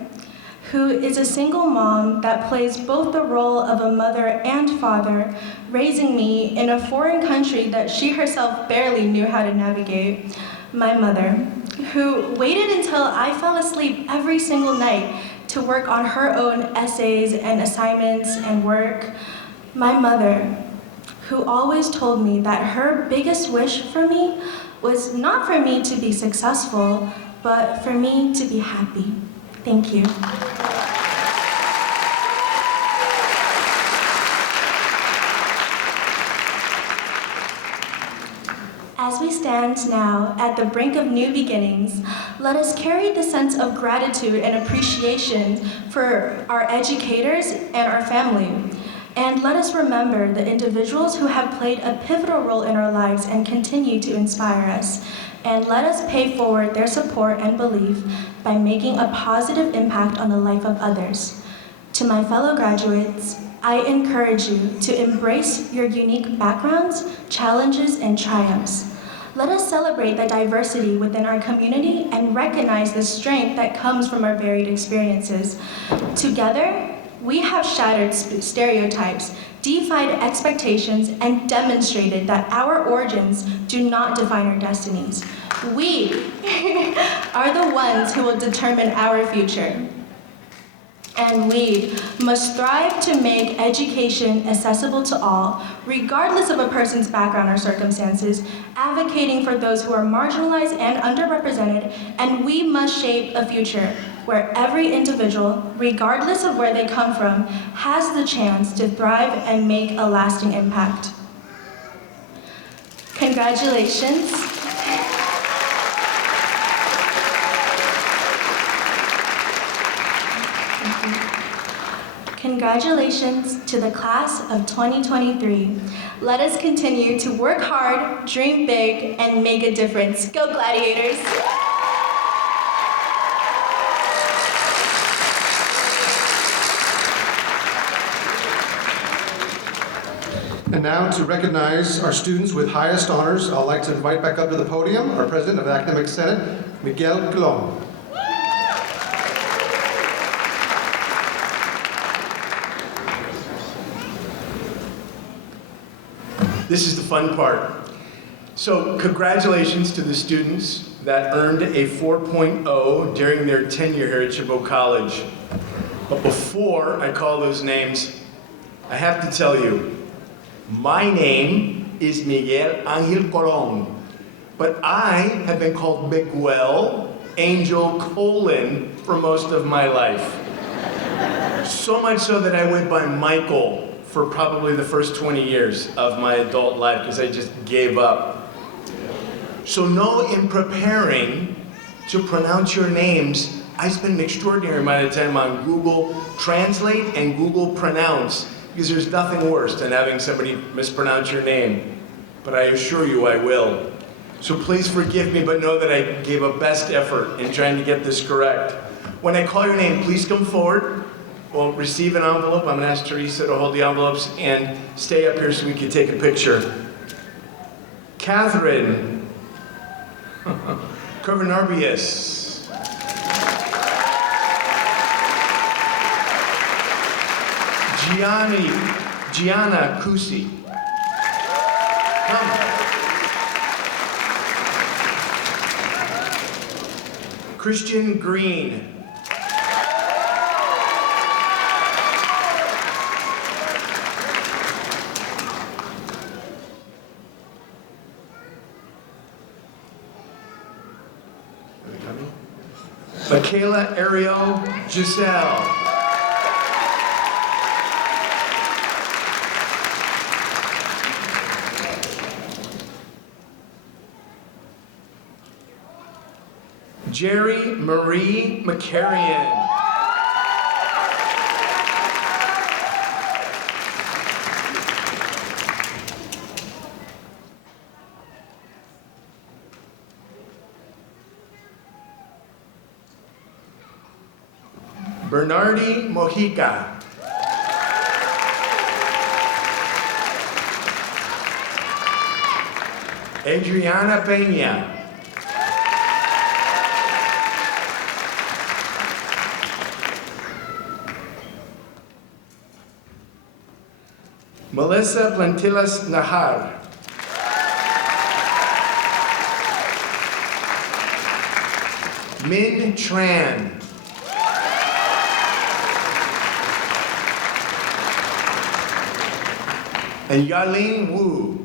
who is a single mom that plays both the role of a mother and father, raising me in a foreign country that she herself barely knew how to navigate. My mother, who waited until I fell asleep every single night to work on her own essays and assignments and work. My mother, who always told me that her biggest wish for me was not for me to be successful, but for me to be happy. Thank you. As we stand now at the brink of new beginnings, let us carry the sense of gratitude and appreciation for our educators and our family. And let us remember the individuals who have played a pivotal role in our lives and continue to inspire us. And let us pay forward their support and belief by making a positive impact on the life of others. To my fellow graduates, I encourage you to embrace your unique backgrounds, challenges, and triumphs. Let us celebrate the diversity within our community and recognize the strength that comes from our varied experiences. Together, we have shattered stereotypes, defied expectations, and demonstrated that our origins do not define our destinies. We are the ones who will determine our future. And we must strive to make education accessible to all, regardless of a person's background or circumstances, advocating for those who are marginalized and underrepresented, and we must shape a future where every individual, regardless of where they come from, has the chance to thrive and make a lasting impact. Congratulations. Congratulations to the class of 2023. Let us continue to work hard, dream big, and make a difference. Go Gladiators! And now, to recognize our students with highest honors, I'd like to invite back up to the podium our President of the Academic Senate, Miguel Colon. This is the fun part. So congratulations to the students that earned a 4.0 during their tenure here at Chabot College. But before I call those names, I have to tell you, my name is Miguel Angel Colon, but I have been called Miguel Angel Colon for most of my life. So much so that I went by Michael for probably the first 20 years of my adult life because I just gave up. So know in preparing to pronounce your names, I spend an extraordinary amount of time on Google Translate and Google Pronounce because there's nothing worse than having somebody mispronounce your name. But I assure you I will. So please forgive me, but know that I gave a best effort in trying to get this correct. When I call your name, please come forward. We'll receive an envelope. I'm going to ask Teresa to hold the envelopes and stay up here so we can take a picture. Catherine Covernarbius. Gianna Cusi. Come. Christian Green. Michaela Ariel Giselle. Jerry Marie McCarrion. Bernardi Mojica. Adriana Peña. Melissa Plantillas Nahar. Min Tran. And Yaling Wu.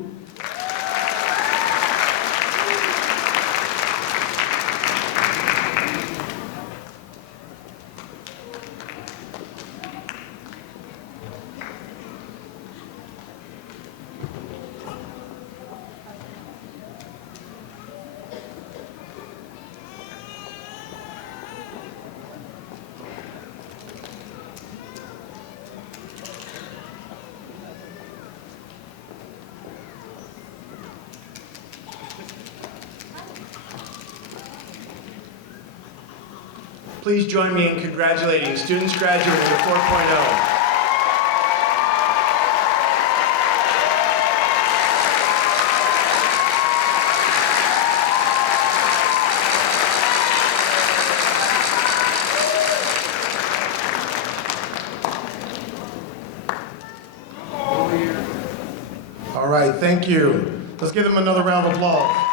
Please join me in congratulating students graduating with 4.0. All right, thank you. Let's give them another round of applause.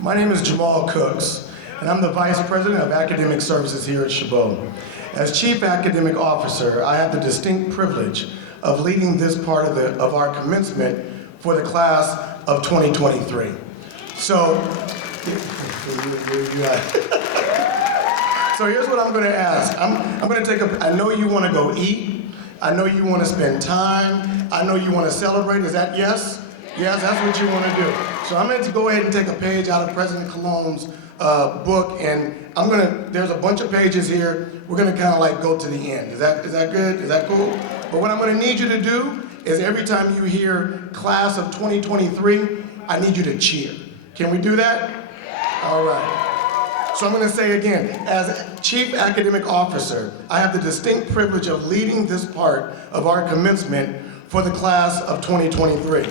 My name is Jamal Cooks, and I'm the Vice President of Academic Services here at Chabot. As Chief Academic Officer, I have the distinct privilege of leading this part of our commencement for the class of 2023. So here's what I'm going to ask. I'm going to I know you want to go eat. I know you want to spend time. I know you want to celebrate. Is that yes? Yes, that's what you want to do. So I'm going to go ahead and take a page out of President Cologne's book, and there's a bunch of pages here. We're going to kind of like go to the end. Is that good? Is that cool? But what I'm going to need you to do is every time you hear class of 2023, I need you to cheer. Can we do that? All right. So I'm going to say again, as Chief Academic Officer, I have the distinct privilege of leading this part of our commencement for the class of 2023.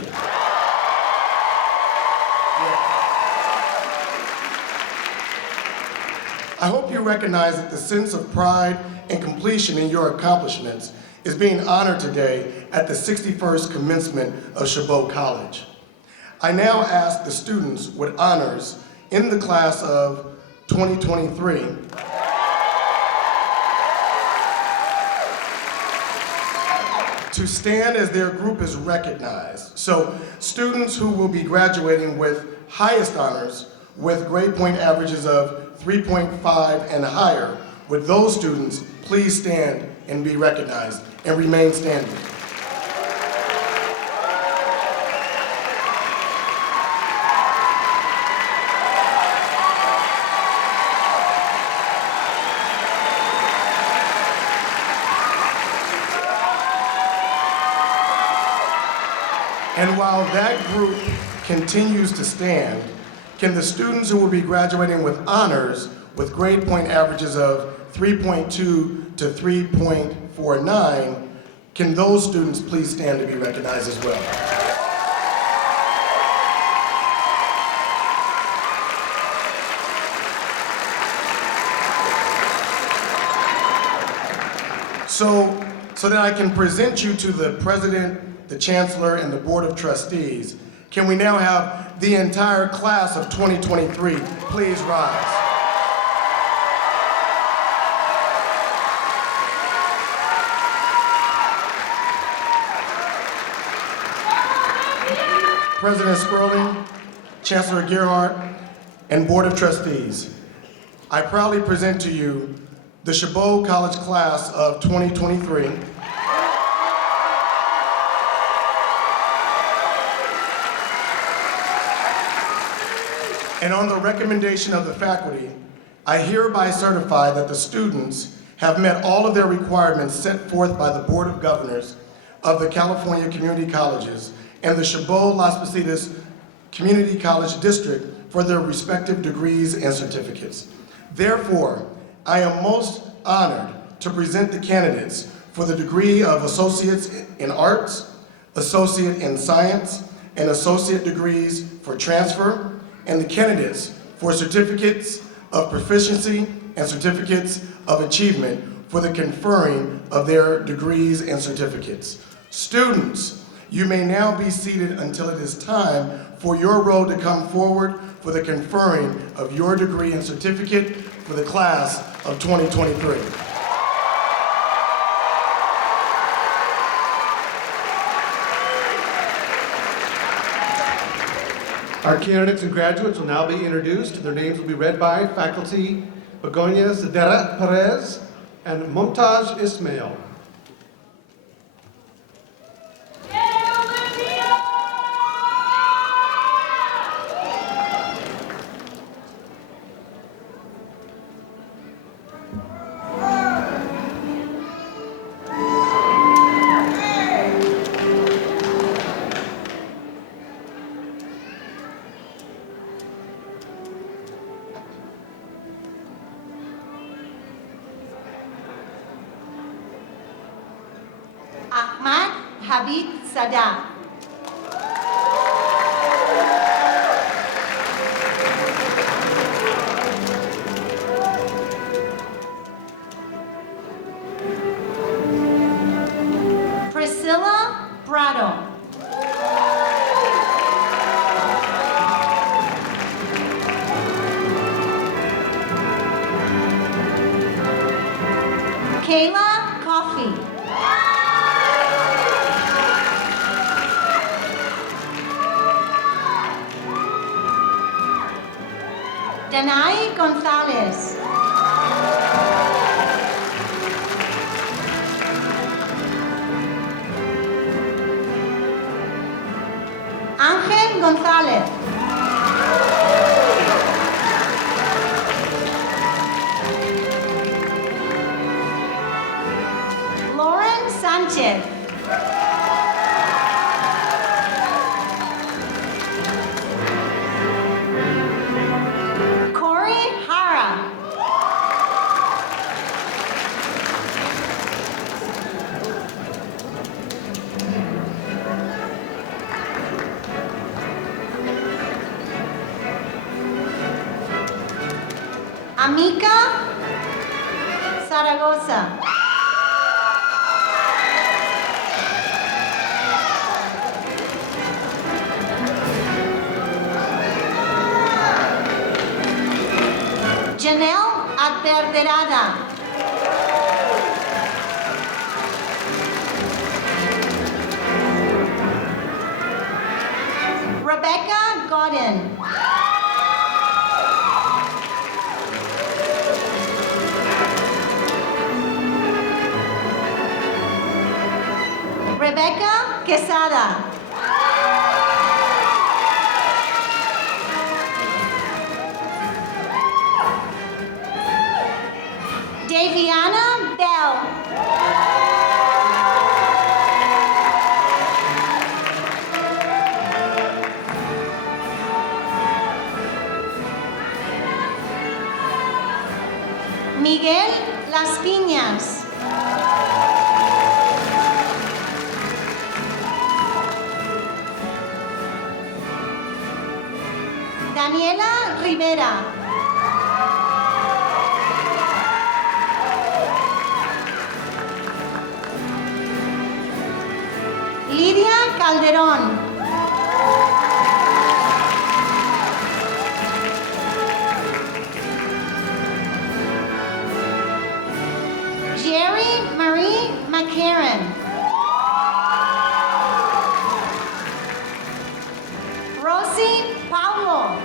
I hope you recognize that the sense of pride and completion in your accomplishments is being honored today at the 61st commencement of Chabot College. I now ask the students with honors in the class of 2023 to stand as their group is recognized. So students who will be graduating with highest honors with grade point averages of 3.5 and higher, would those students please stand and be recognized and remain standing. And while that group continues to stand, can the students who will be graduating with honors with grade point averages of 3.2 to 3.49, can those students please stand to be recognized as well? So that I can present you to the President, the Chancellor, and the Board of Trustees, can we now have the entire class of 2023 please rise? President Sperling, Chancellor Gerhardt, and Board of Trustees, I proudly present to you the Chabot College class of 2023. And on the recommendation of the faculty, I hereby certify that the students have met all of their requirements set forth by the Board of Governors of the California Community Colleges and the Chabot Las Positas Community College District for their respective degrees and certificates. Therefore, I am most honored to present the candidates for the degree of Associates in Arts, Associate in Science, and Associate degrees for transfer, and the candidates for certificates of proficiency and certificates of achievement for the conferring of their degrees and certificates. Students, you may now be seated until it is time for your roll to come forward for the conferring of your degree and certificate for the class of 2023. Our candidates and graduates will now be introduced. Their names will be read by faculty Begonia Zedera Perez and Mumtaz Ismail. Habib Sadat. Priscilla Brado. Kayla Coffey. Danai Gonzalez. Ángel González. Lauren Sánchez. Corey Hara. Amika Zaragoza. Janelle Adverderada. Rebecca Godin. Rebecca Quesada. Daviana Bell. Miguel Las Piñas. Daniela Rivera. Lidia Calderón. Jerry Marie McCarran. Rosie Paulo.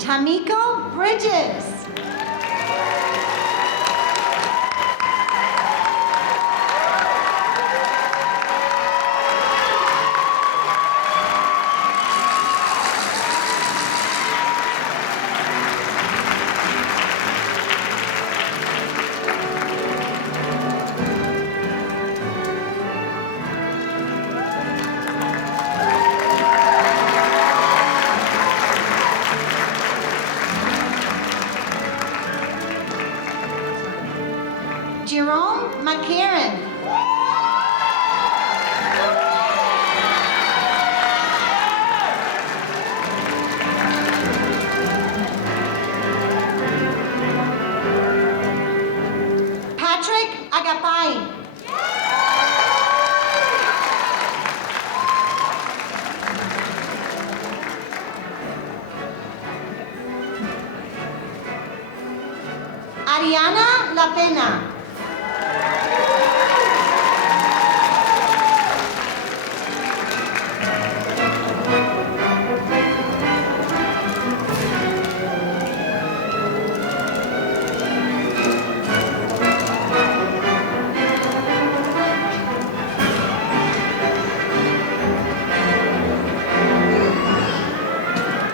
Tamiko Bridges. Jerome McCarran. Fine. Ariana La Pena.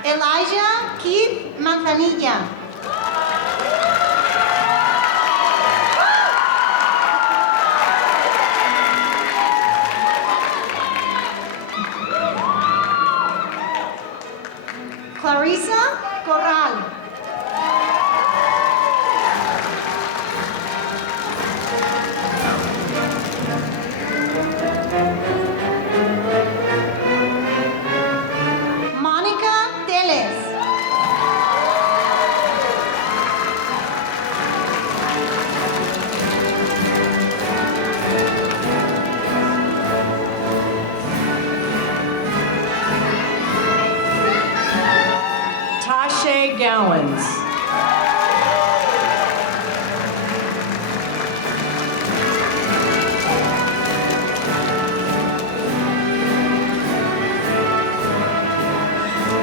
Elijah Keith Manzanilla. Clarissa Corral. Mónica Teles. Tasha Gowans.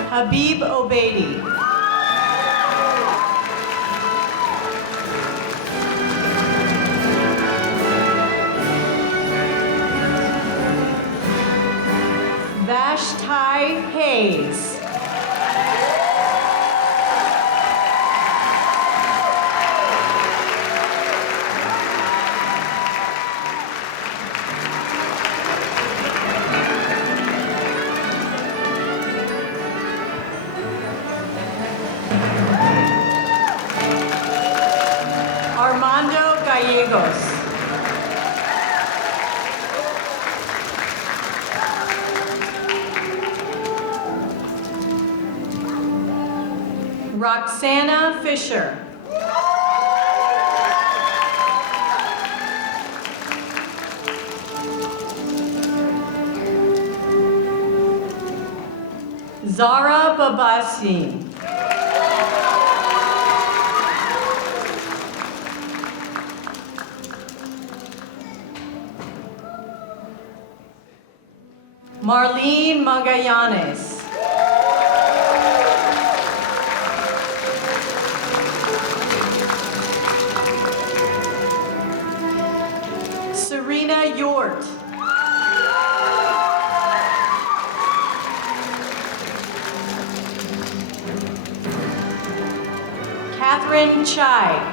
Habib Obeidi. Vashti Hayes. Armando Gallegos. Roxana Fisher. Zara Babasi. Marlene Magallanes. Serena Yort. Catherine Chai.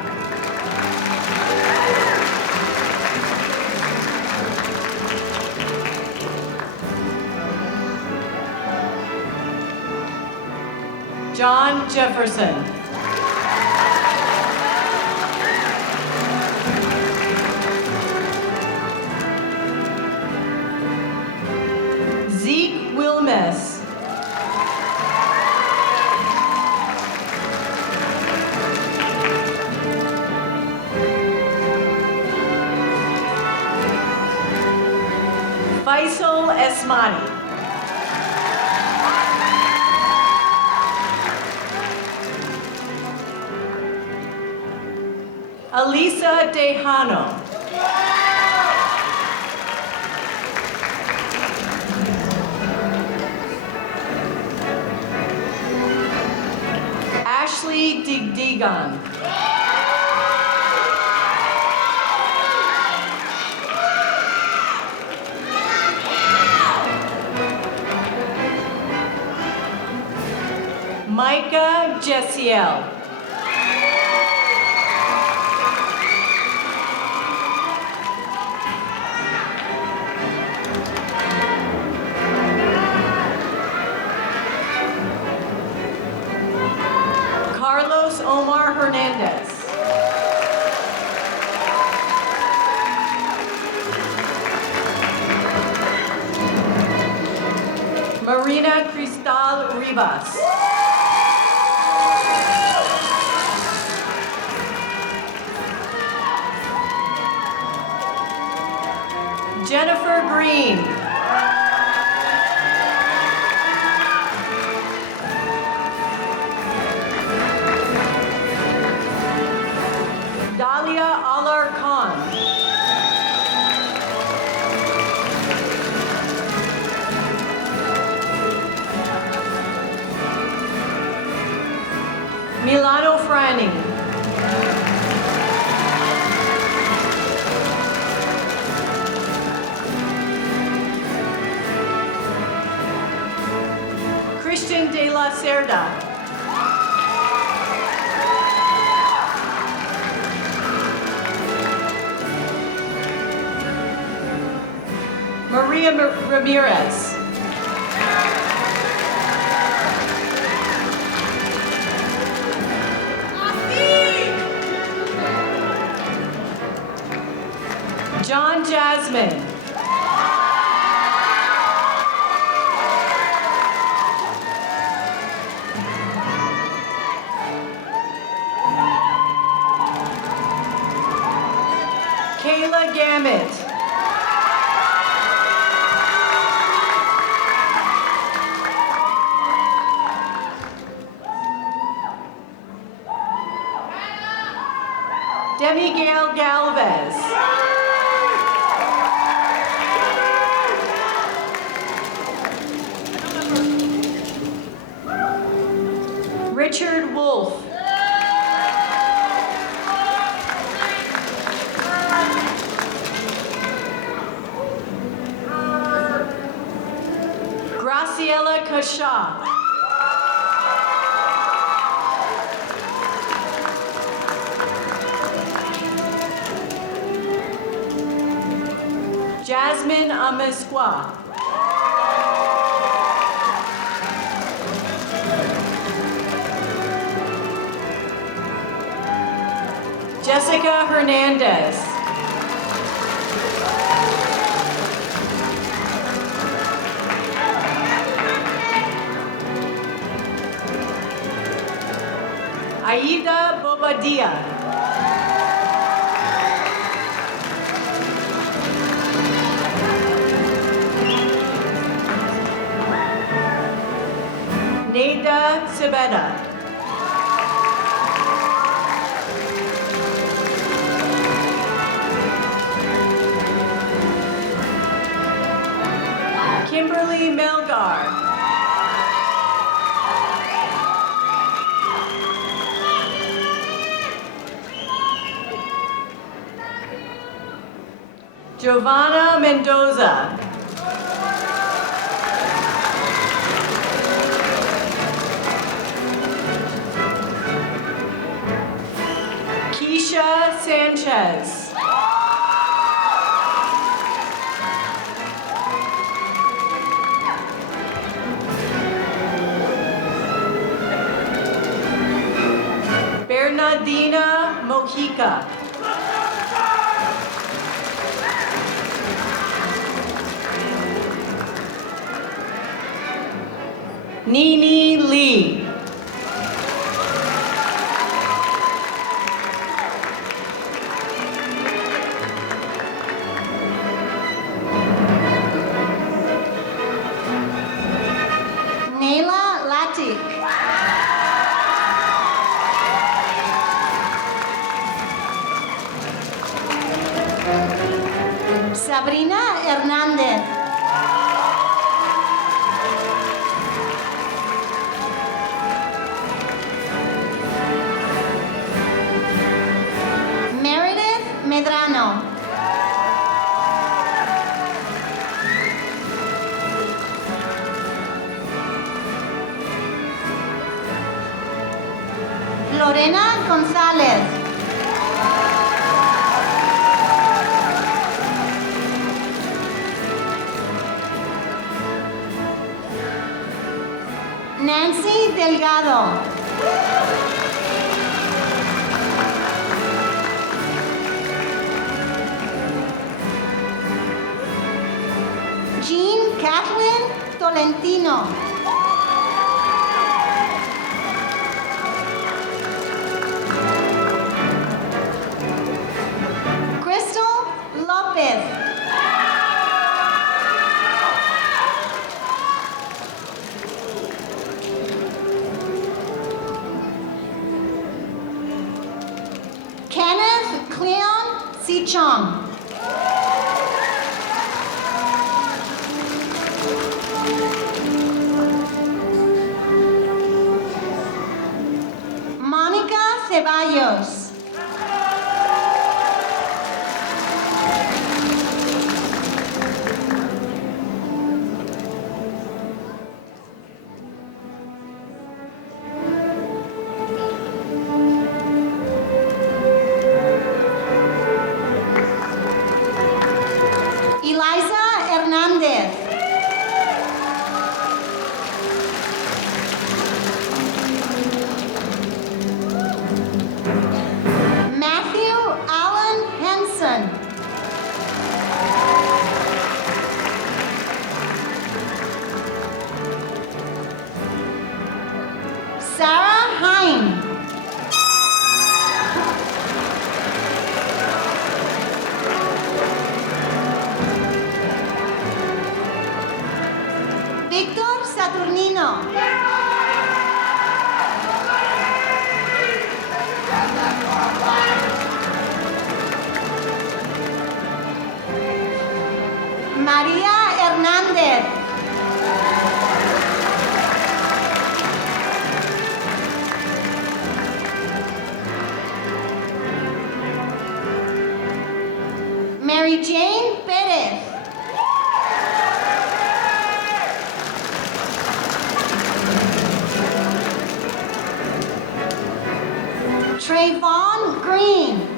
John Jefferson. Zeke Wilmes. Faisal Esmani. Alisa Dejano. Ashley Digdigan. Micah Jessiel. Carlos Omar Hernandez. Marina Cristal Rivas. Jennifer Green. Dalia Alar Khan. Milano Franny. Christian de la Cerda. Maria Ramirez. John Jasmine. Kayla Gammett. Demi Gail Galvez. Richard Wolf. Graciela Kasha. Jasmine Amesqua. Jessica Hernandez. Aida Bobadilla. Neda Sebeda. Kimberly Melgar. Giovanna Mendoza. Keisha Sanchez. Bernardina Mojica. Nini Lee. Nayla Latik. Sabrina Hernández. Meredith Medrano. Lorena González. Nancy Delgado. Jean Kathleen Tolentino. Crystal Lopez. Chong. Mónica Ceballos. Eliza Hernández. Matthew Allen Henson. Sarah Hine. Víctor Saturnino. María Hernández. Mary Jane Pérez. Trayvon Green.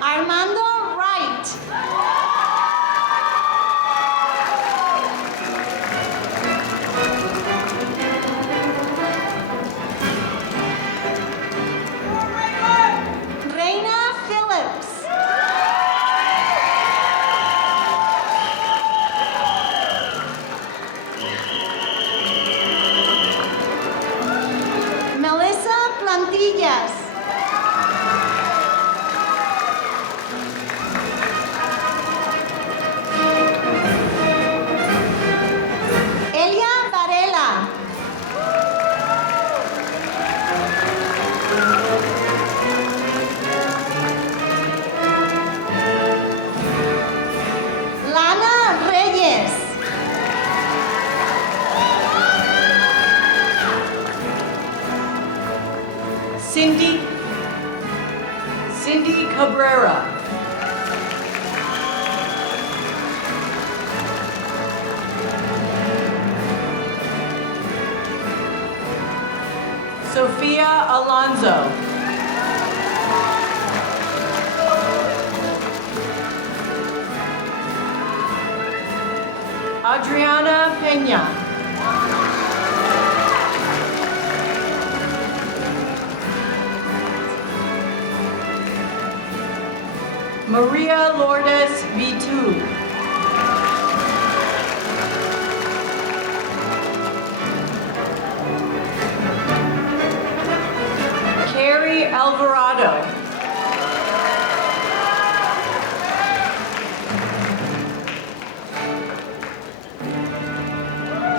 Armando Wright. Reina Phillips. Melissa Plantillas. Elia Varela. Lana Reyes. Cindy Cabrera. Sophia Alonso. Adriana Peña. Maria Lourdes Vitu. Carrie Alvarado.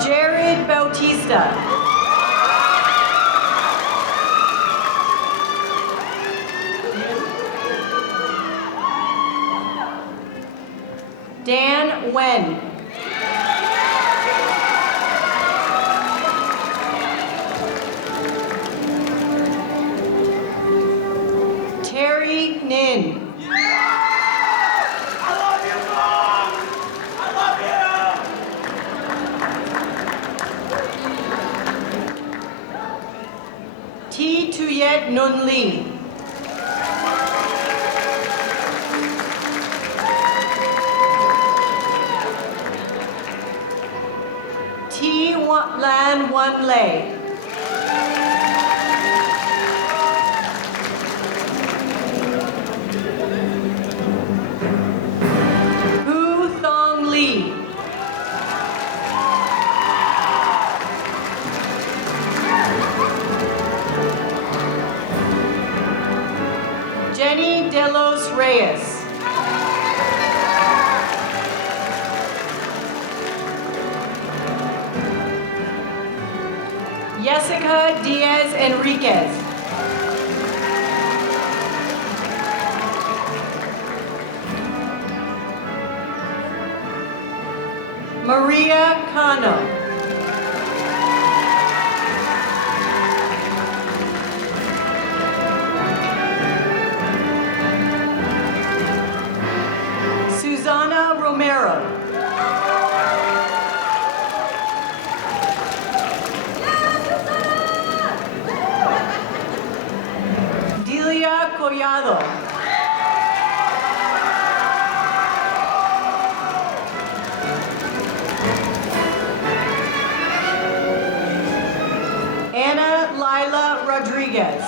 Jared Bautista. Dan Wen. Terry Nin. T. Tuyet Nun Lee. T. Lan Wan Lei. Hu Thong Lee. Jenny Delos Reyes. Jessica Diaz Enriquez. Maria Cano. Susana Romero. Delia Collado. Ana Laila Rodriguez.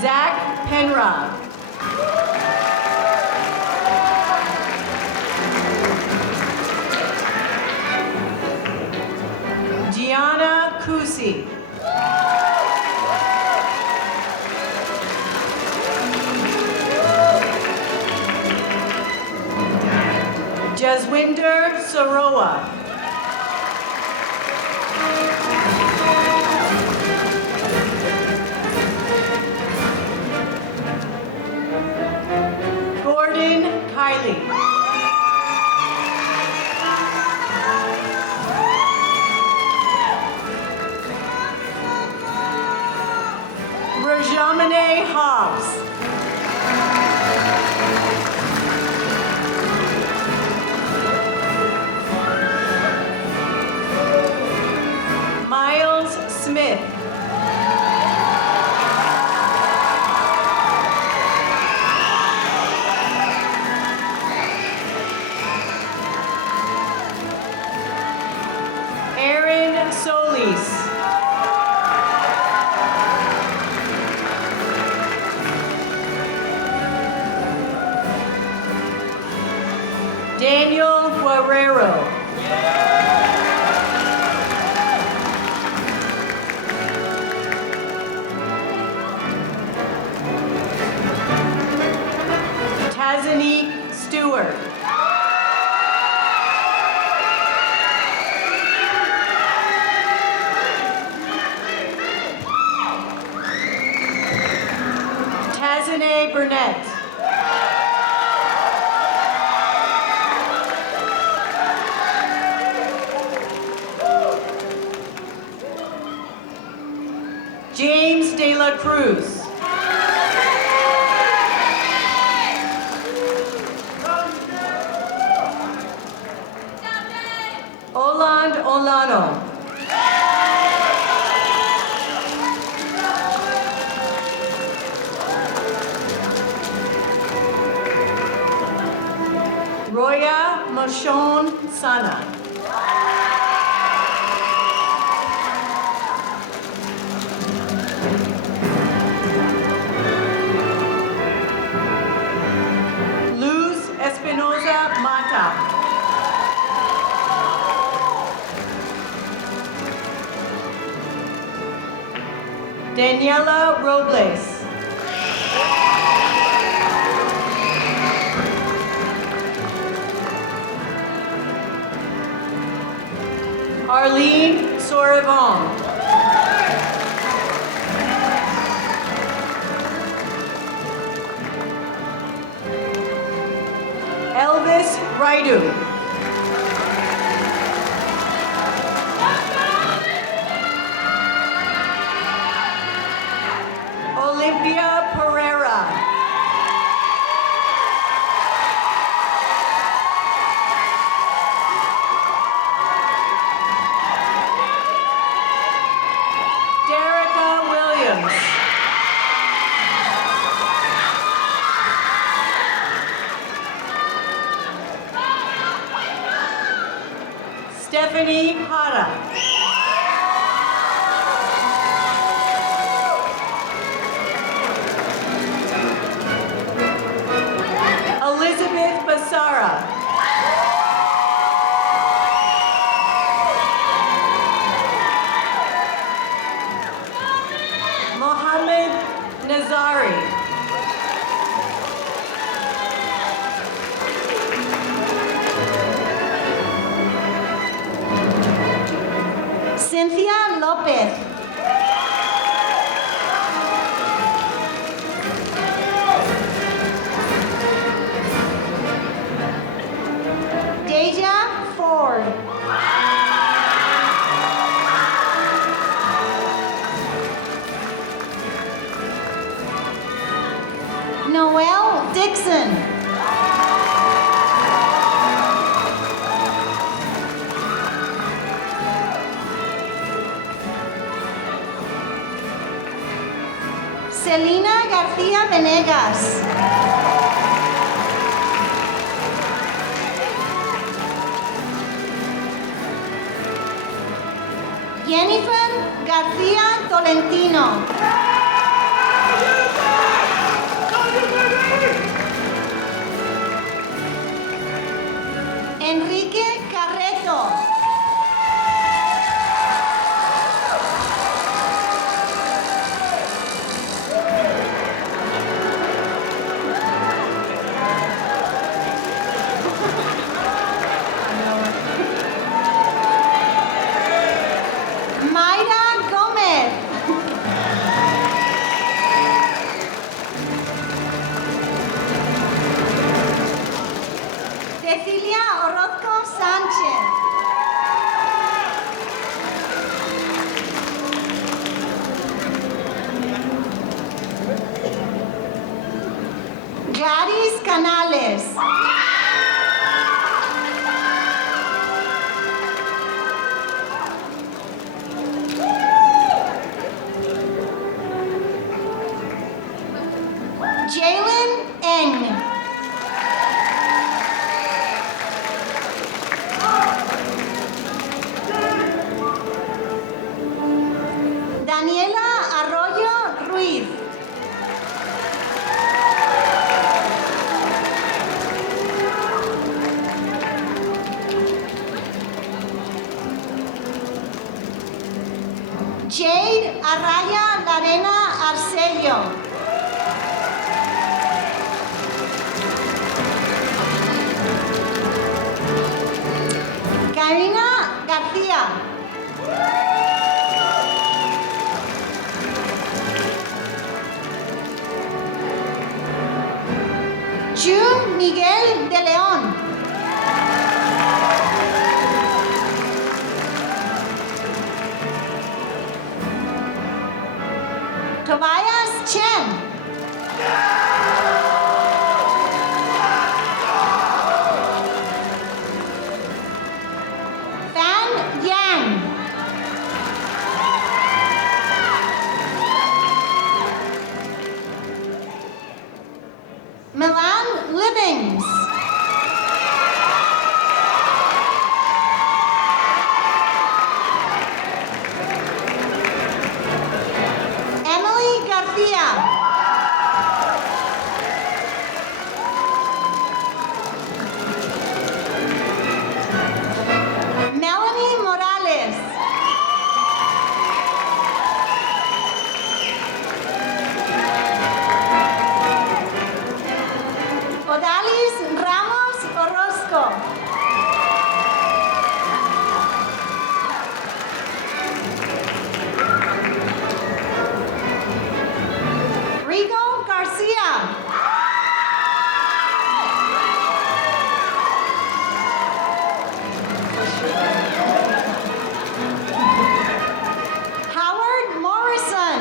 Zach Penrod. Gianna Kusi. Jaswinder Sarowa. Gordon Kiley. Rajamane Hobbs. Miles Smith. Aaron Solis. Daniel Guerrero. Tazanique Stewart. Tazane Burnett. James De La Cruz. Oland Olano. Roya Moshon Sana. Luz Espinoza Mata. Daniela Robles. Arlene Sorevon. Elvis Raidu. Olympia Pereira. Derica Williams. Stephanie Hara. Elizabeth Basara. Mohammed Nazari. Lopez. Deja Ford. Noel Dixon. Celina García Venegas. Jennifer García Tolentino. Enrique Carreto. Mayra Gómez. Cecilia Orozco Sánchez. Gladys Canales. Jalen Eng. Daniela Arroyo Ruiz. Jade Arraya Larena Arcello. Karina García. June Miguel de León. Tobias Chen. Fan Yang. Milan Livings. Emily Garcia. Melanie Morales. Odalis Ramos Orozco. Rigo Garcia. Howard Morrison.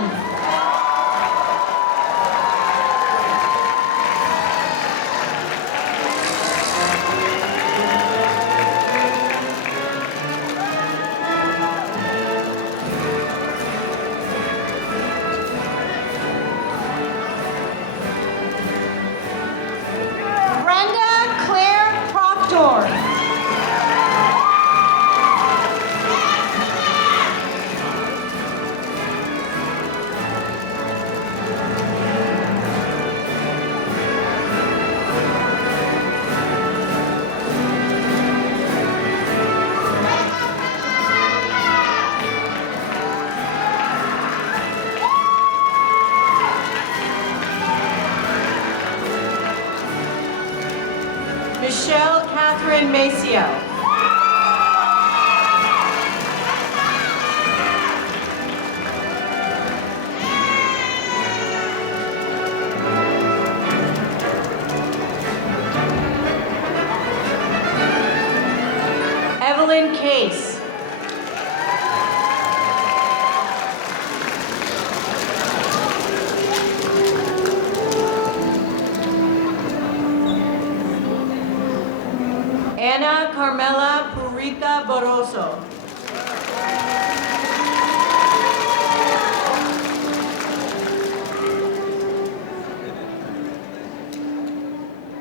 Brenda Claire Proctor. Michelle Catherine Macio. Case. Ana Carmela Purita Boroso.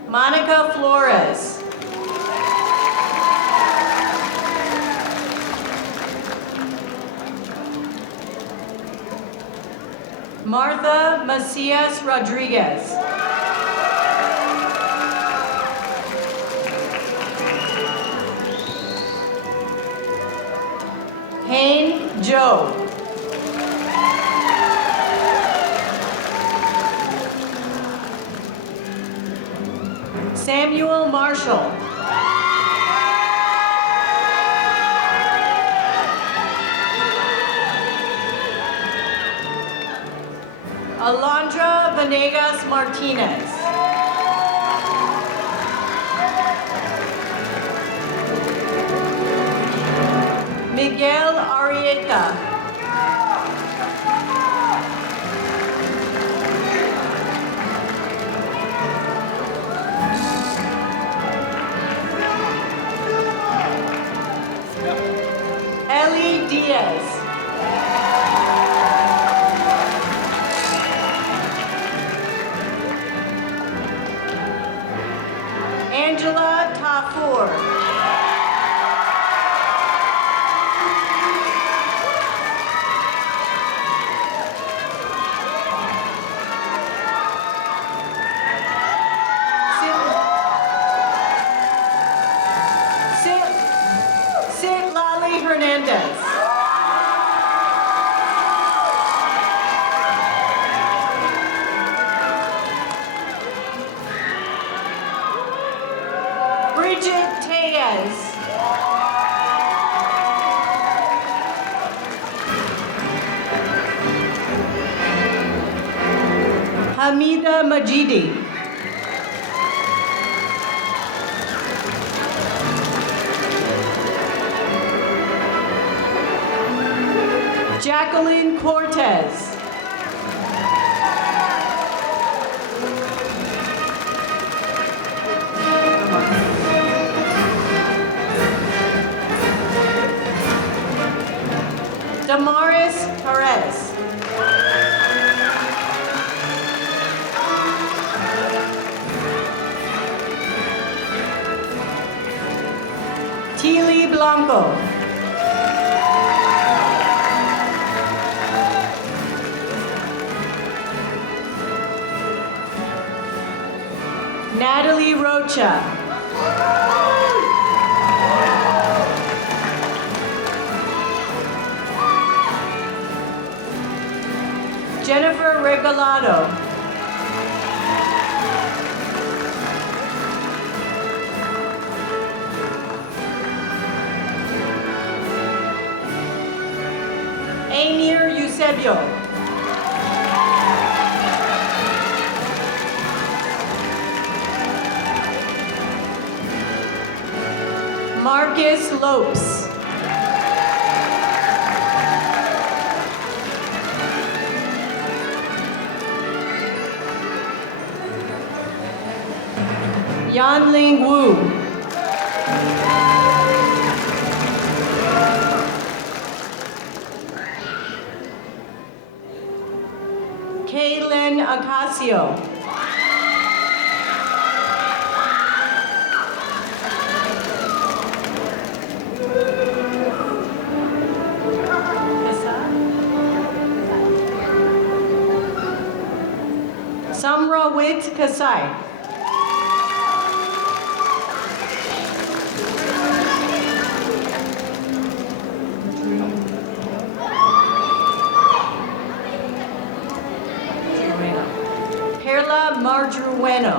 Monica Flores. Martha Macias Rodriguez. Hayne Joe. Samuel Marshall. Alondra Venegas Martinez. Miguel Arieta. Ellie Diaz. Angela Tafour. Citlali Hernandez. Bridget Tellez. Hamida Majidi. Jacqueline Cortez. Damaris Perez. Tili Blanco. Natalie Rocha. Jennifer Regalado. Ainir Eusebio. Marcus Lopes. Yanling Wu. Kaylin Ocasio. Samrawit Kasai. Perla Marjueno.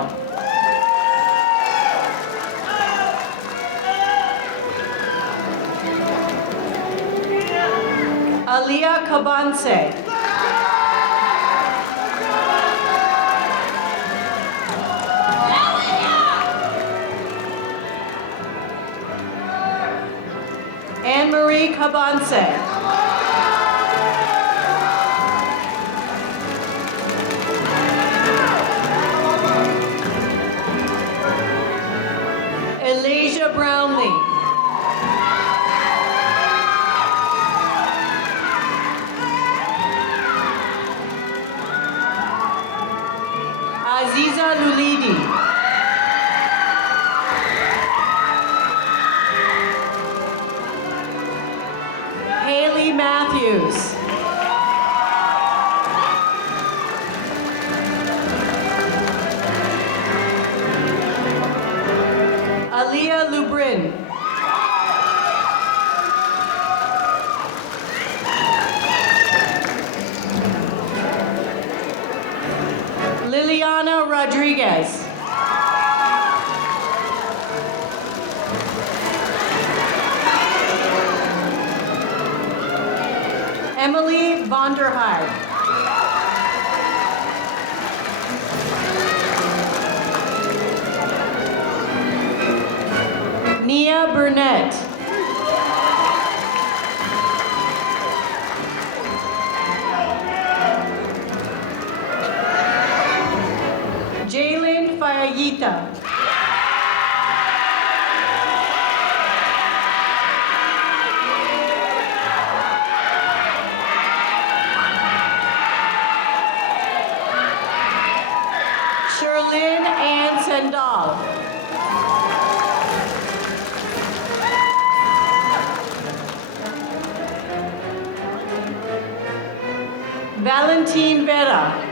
Alia Cabanse. Cabanse. Elijah Brownlee. Aziza Lulidi. Haley Matthews. Aliyah Lubrin. Liliana Rodriguez. Emily Vonderheide. Nia Burnett. Jalen Fayita. Sherlyn Ann Sendal. Valentine Vera.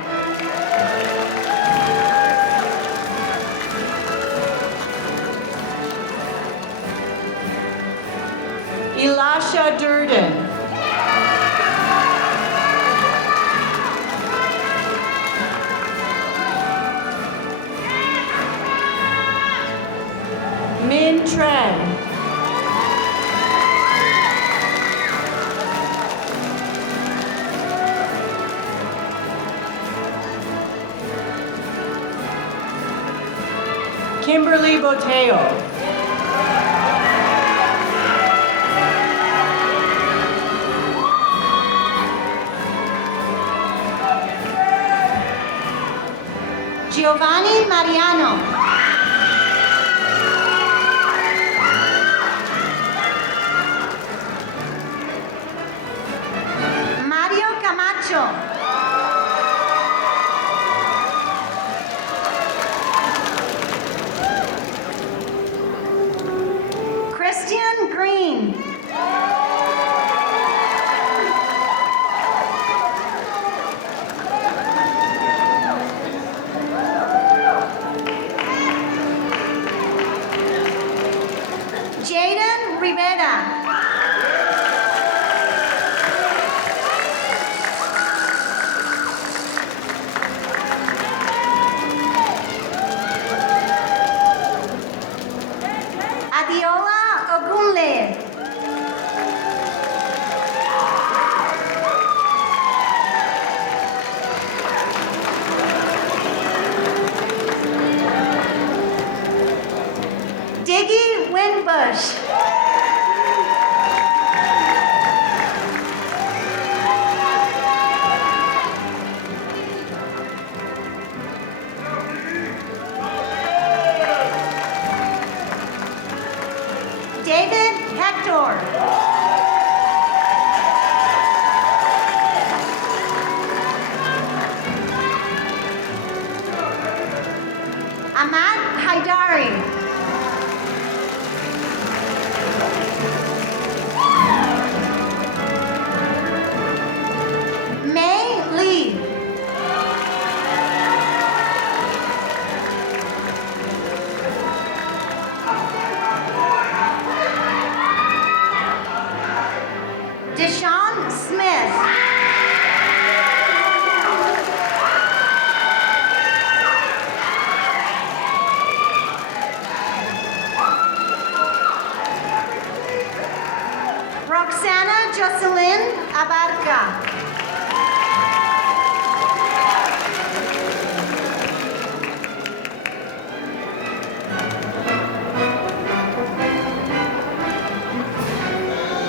Elisha Durden. Min Tran. Kimberly Boteo. Giovanni Mariano. Mario Camacho. Christian Green. Jaden Rivera. Adiola Ogunle. Diggy Winbush. David Hector. Ahmad Haidari. May Lee. Deshaun Smith. Roxana Jocelyn Abarca.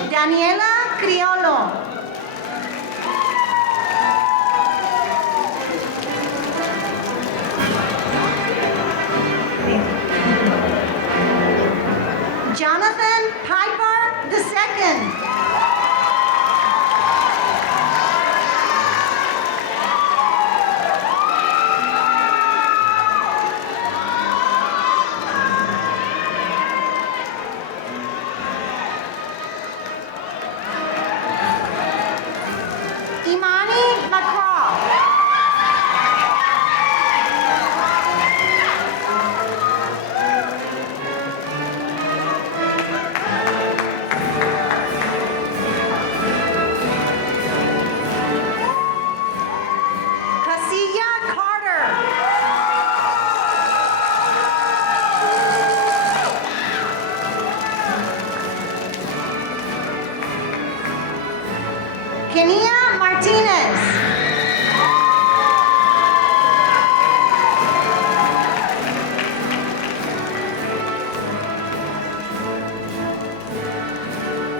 Daniela Piolo. Jonathan Piper II. Imani Lacroix. Casilla Carter. Kenia Martinez.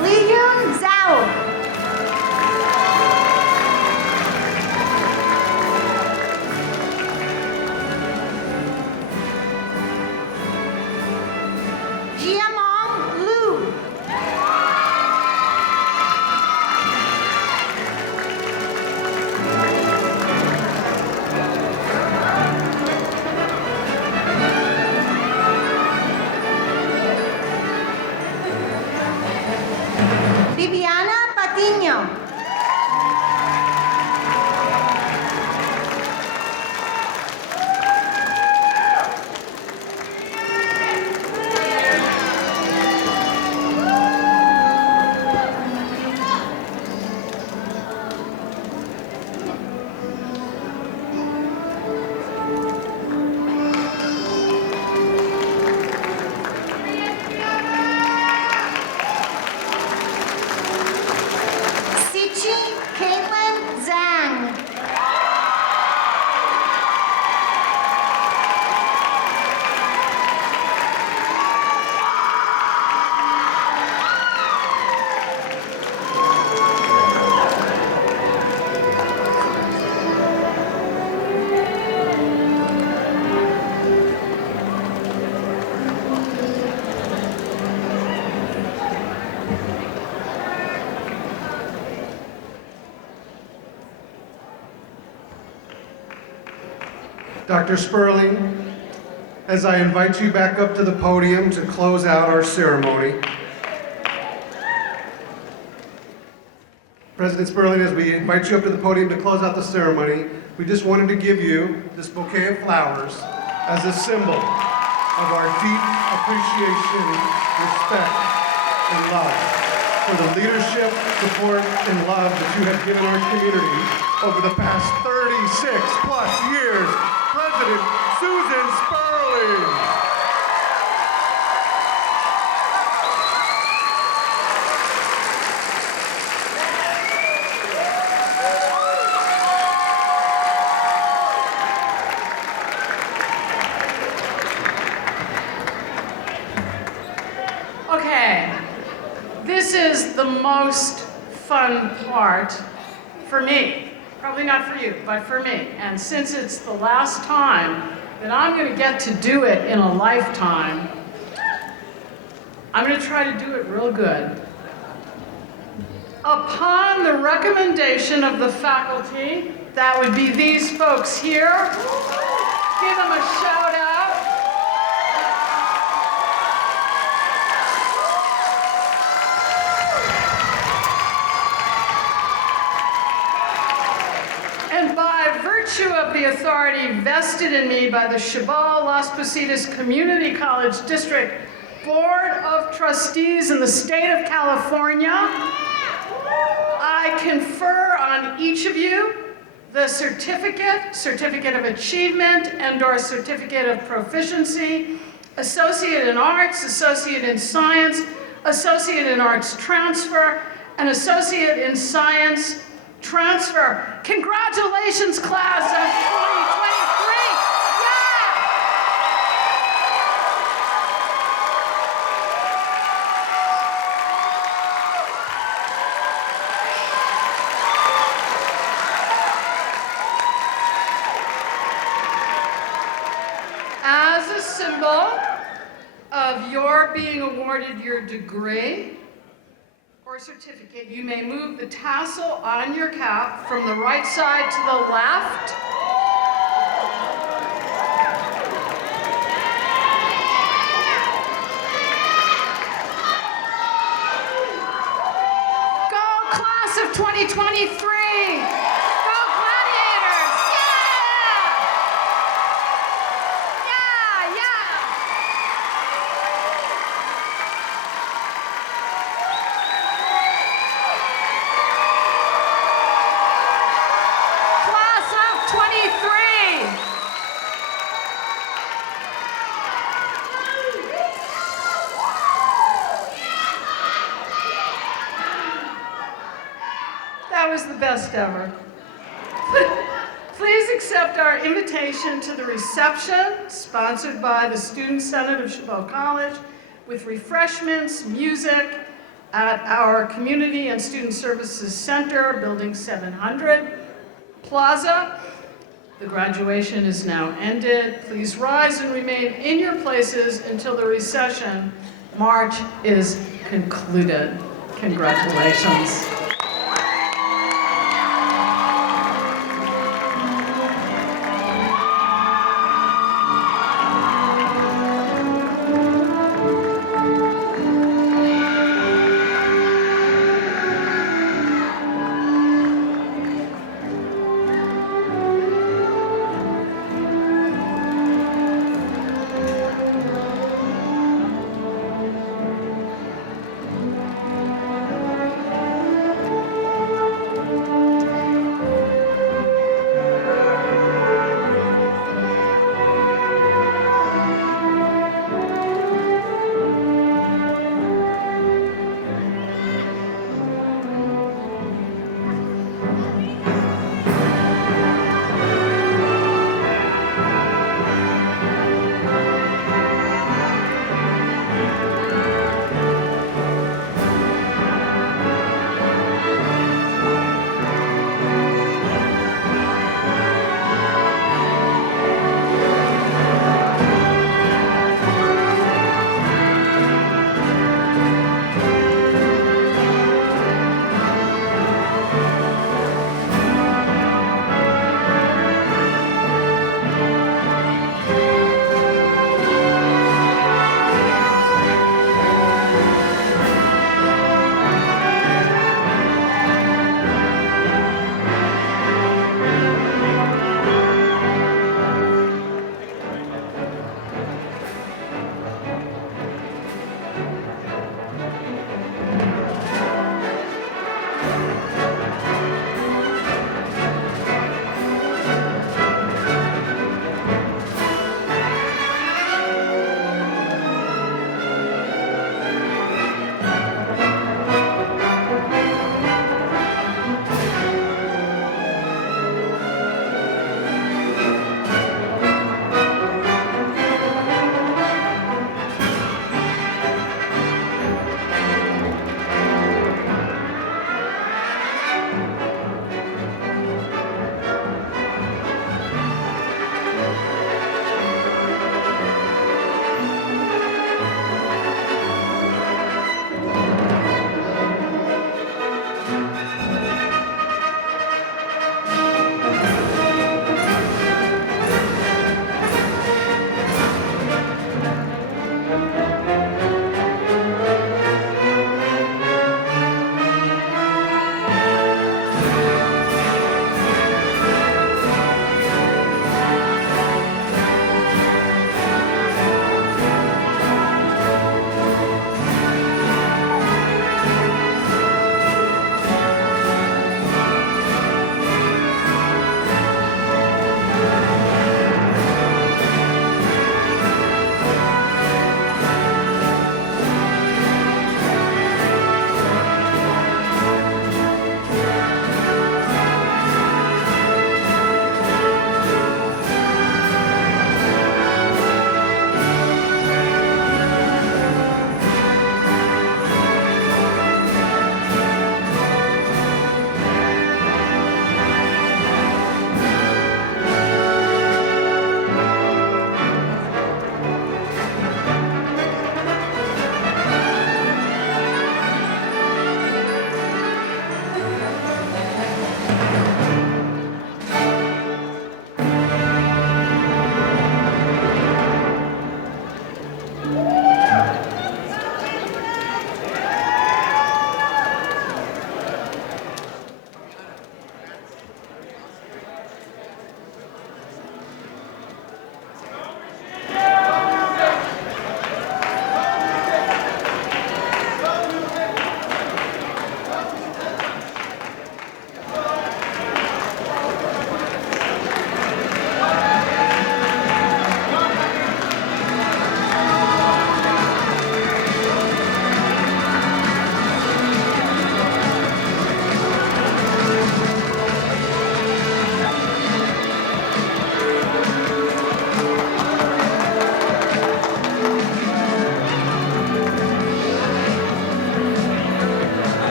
Liyun Zhao. Jiamong Liu. Viviana Patiño. Sichi Caitlin Zhang. Dr. Sperling, as I invite you back up to the podium to close out our ceremony. President Sperling, as we invite you up to the podium to close out the ceremony, we just wanted to give you this bouquet of flowers as a symbol of our deep appreciation, respect, and love for the leadership, support, and love that you have given our community over the past 36 plus years. President Susan Sperling. Okay, this is the most fun part for me. Probably not for you, but for me. And since it's the last time that I'm going to get to do it in a lifetime, I'm going to try to do it real good. Upon the recommendation of the faculty, that would be these folks here, give them a shout out. And by virtue of the authority vested in me by the Chabot Las Positas Community College District Board of Trustees in the state of California, I confer on each of you the certificate of achievement, and/or certificate of proficiency, associate in arts, associate in science, associate in arts transfer, and associate in science transfer. Congratulations, class of 2023. Yeah! As a symbol of your being awarded your degree or certificate, you may move the tassel on your cap from the right side to the left. Go class of 2023! Go Gladiators! Yeah! Yeah, yeah! Class of 23! That was the best ever. Please accept our invitation to the reception sponsored by the Student Senate of Chabot College with refreshments, music at our Community and Student Services Center, Building 700 Plaza. The graduation is now ended. Please rise and remain in your places until the recession march is concluded. Congratulations.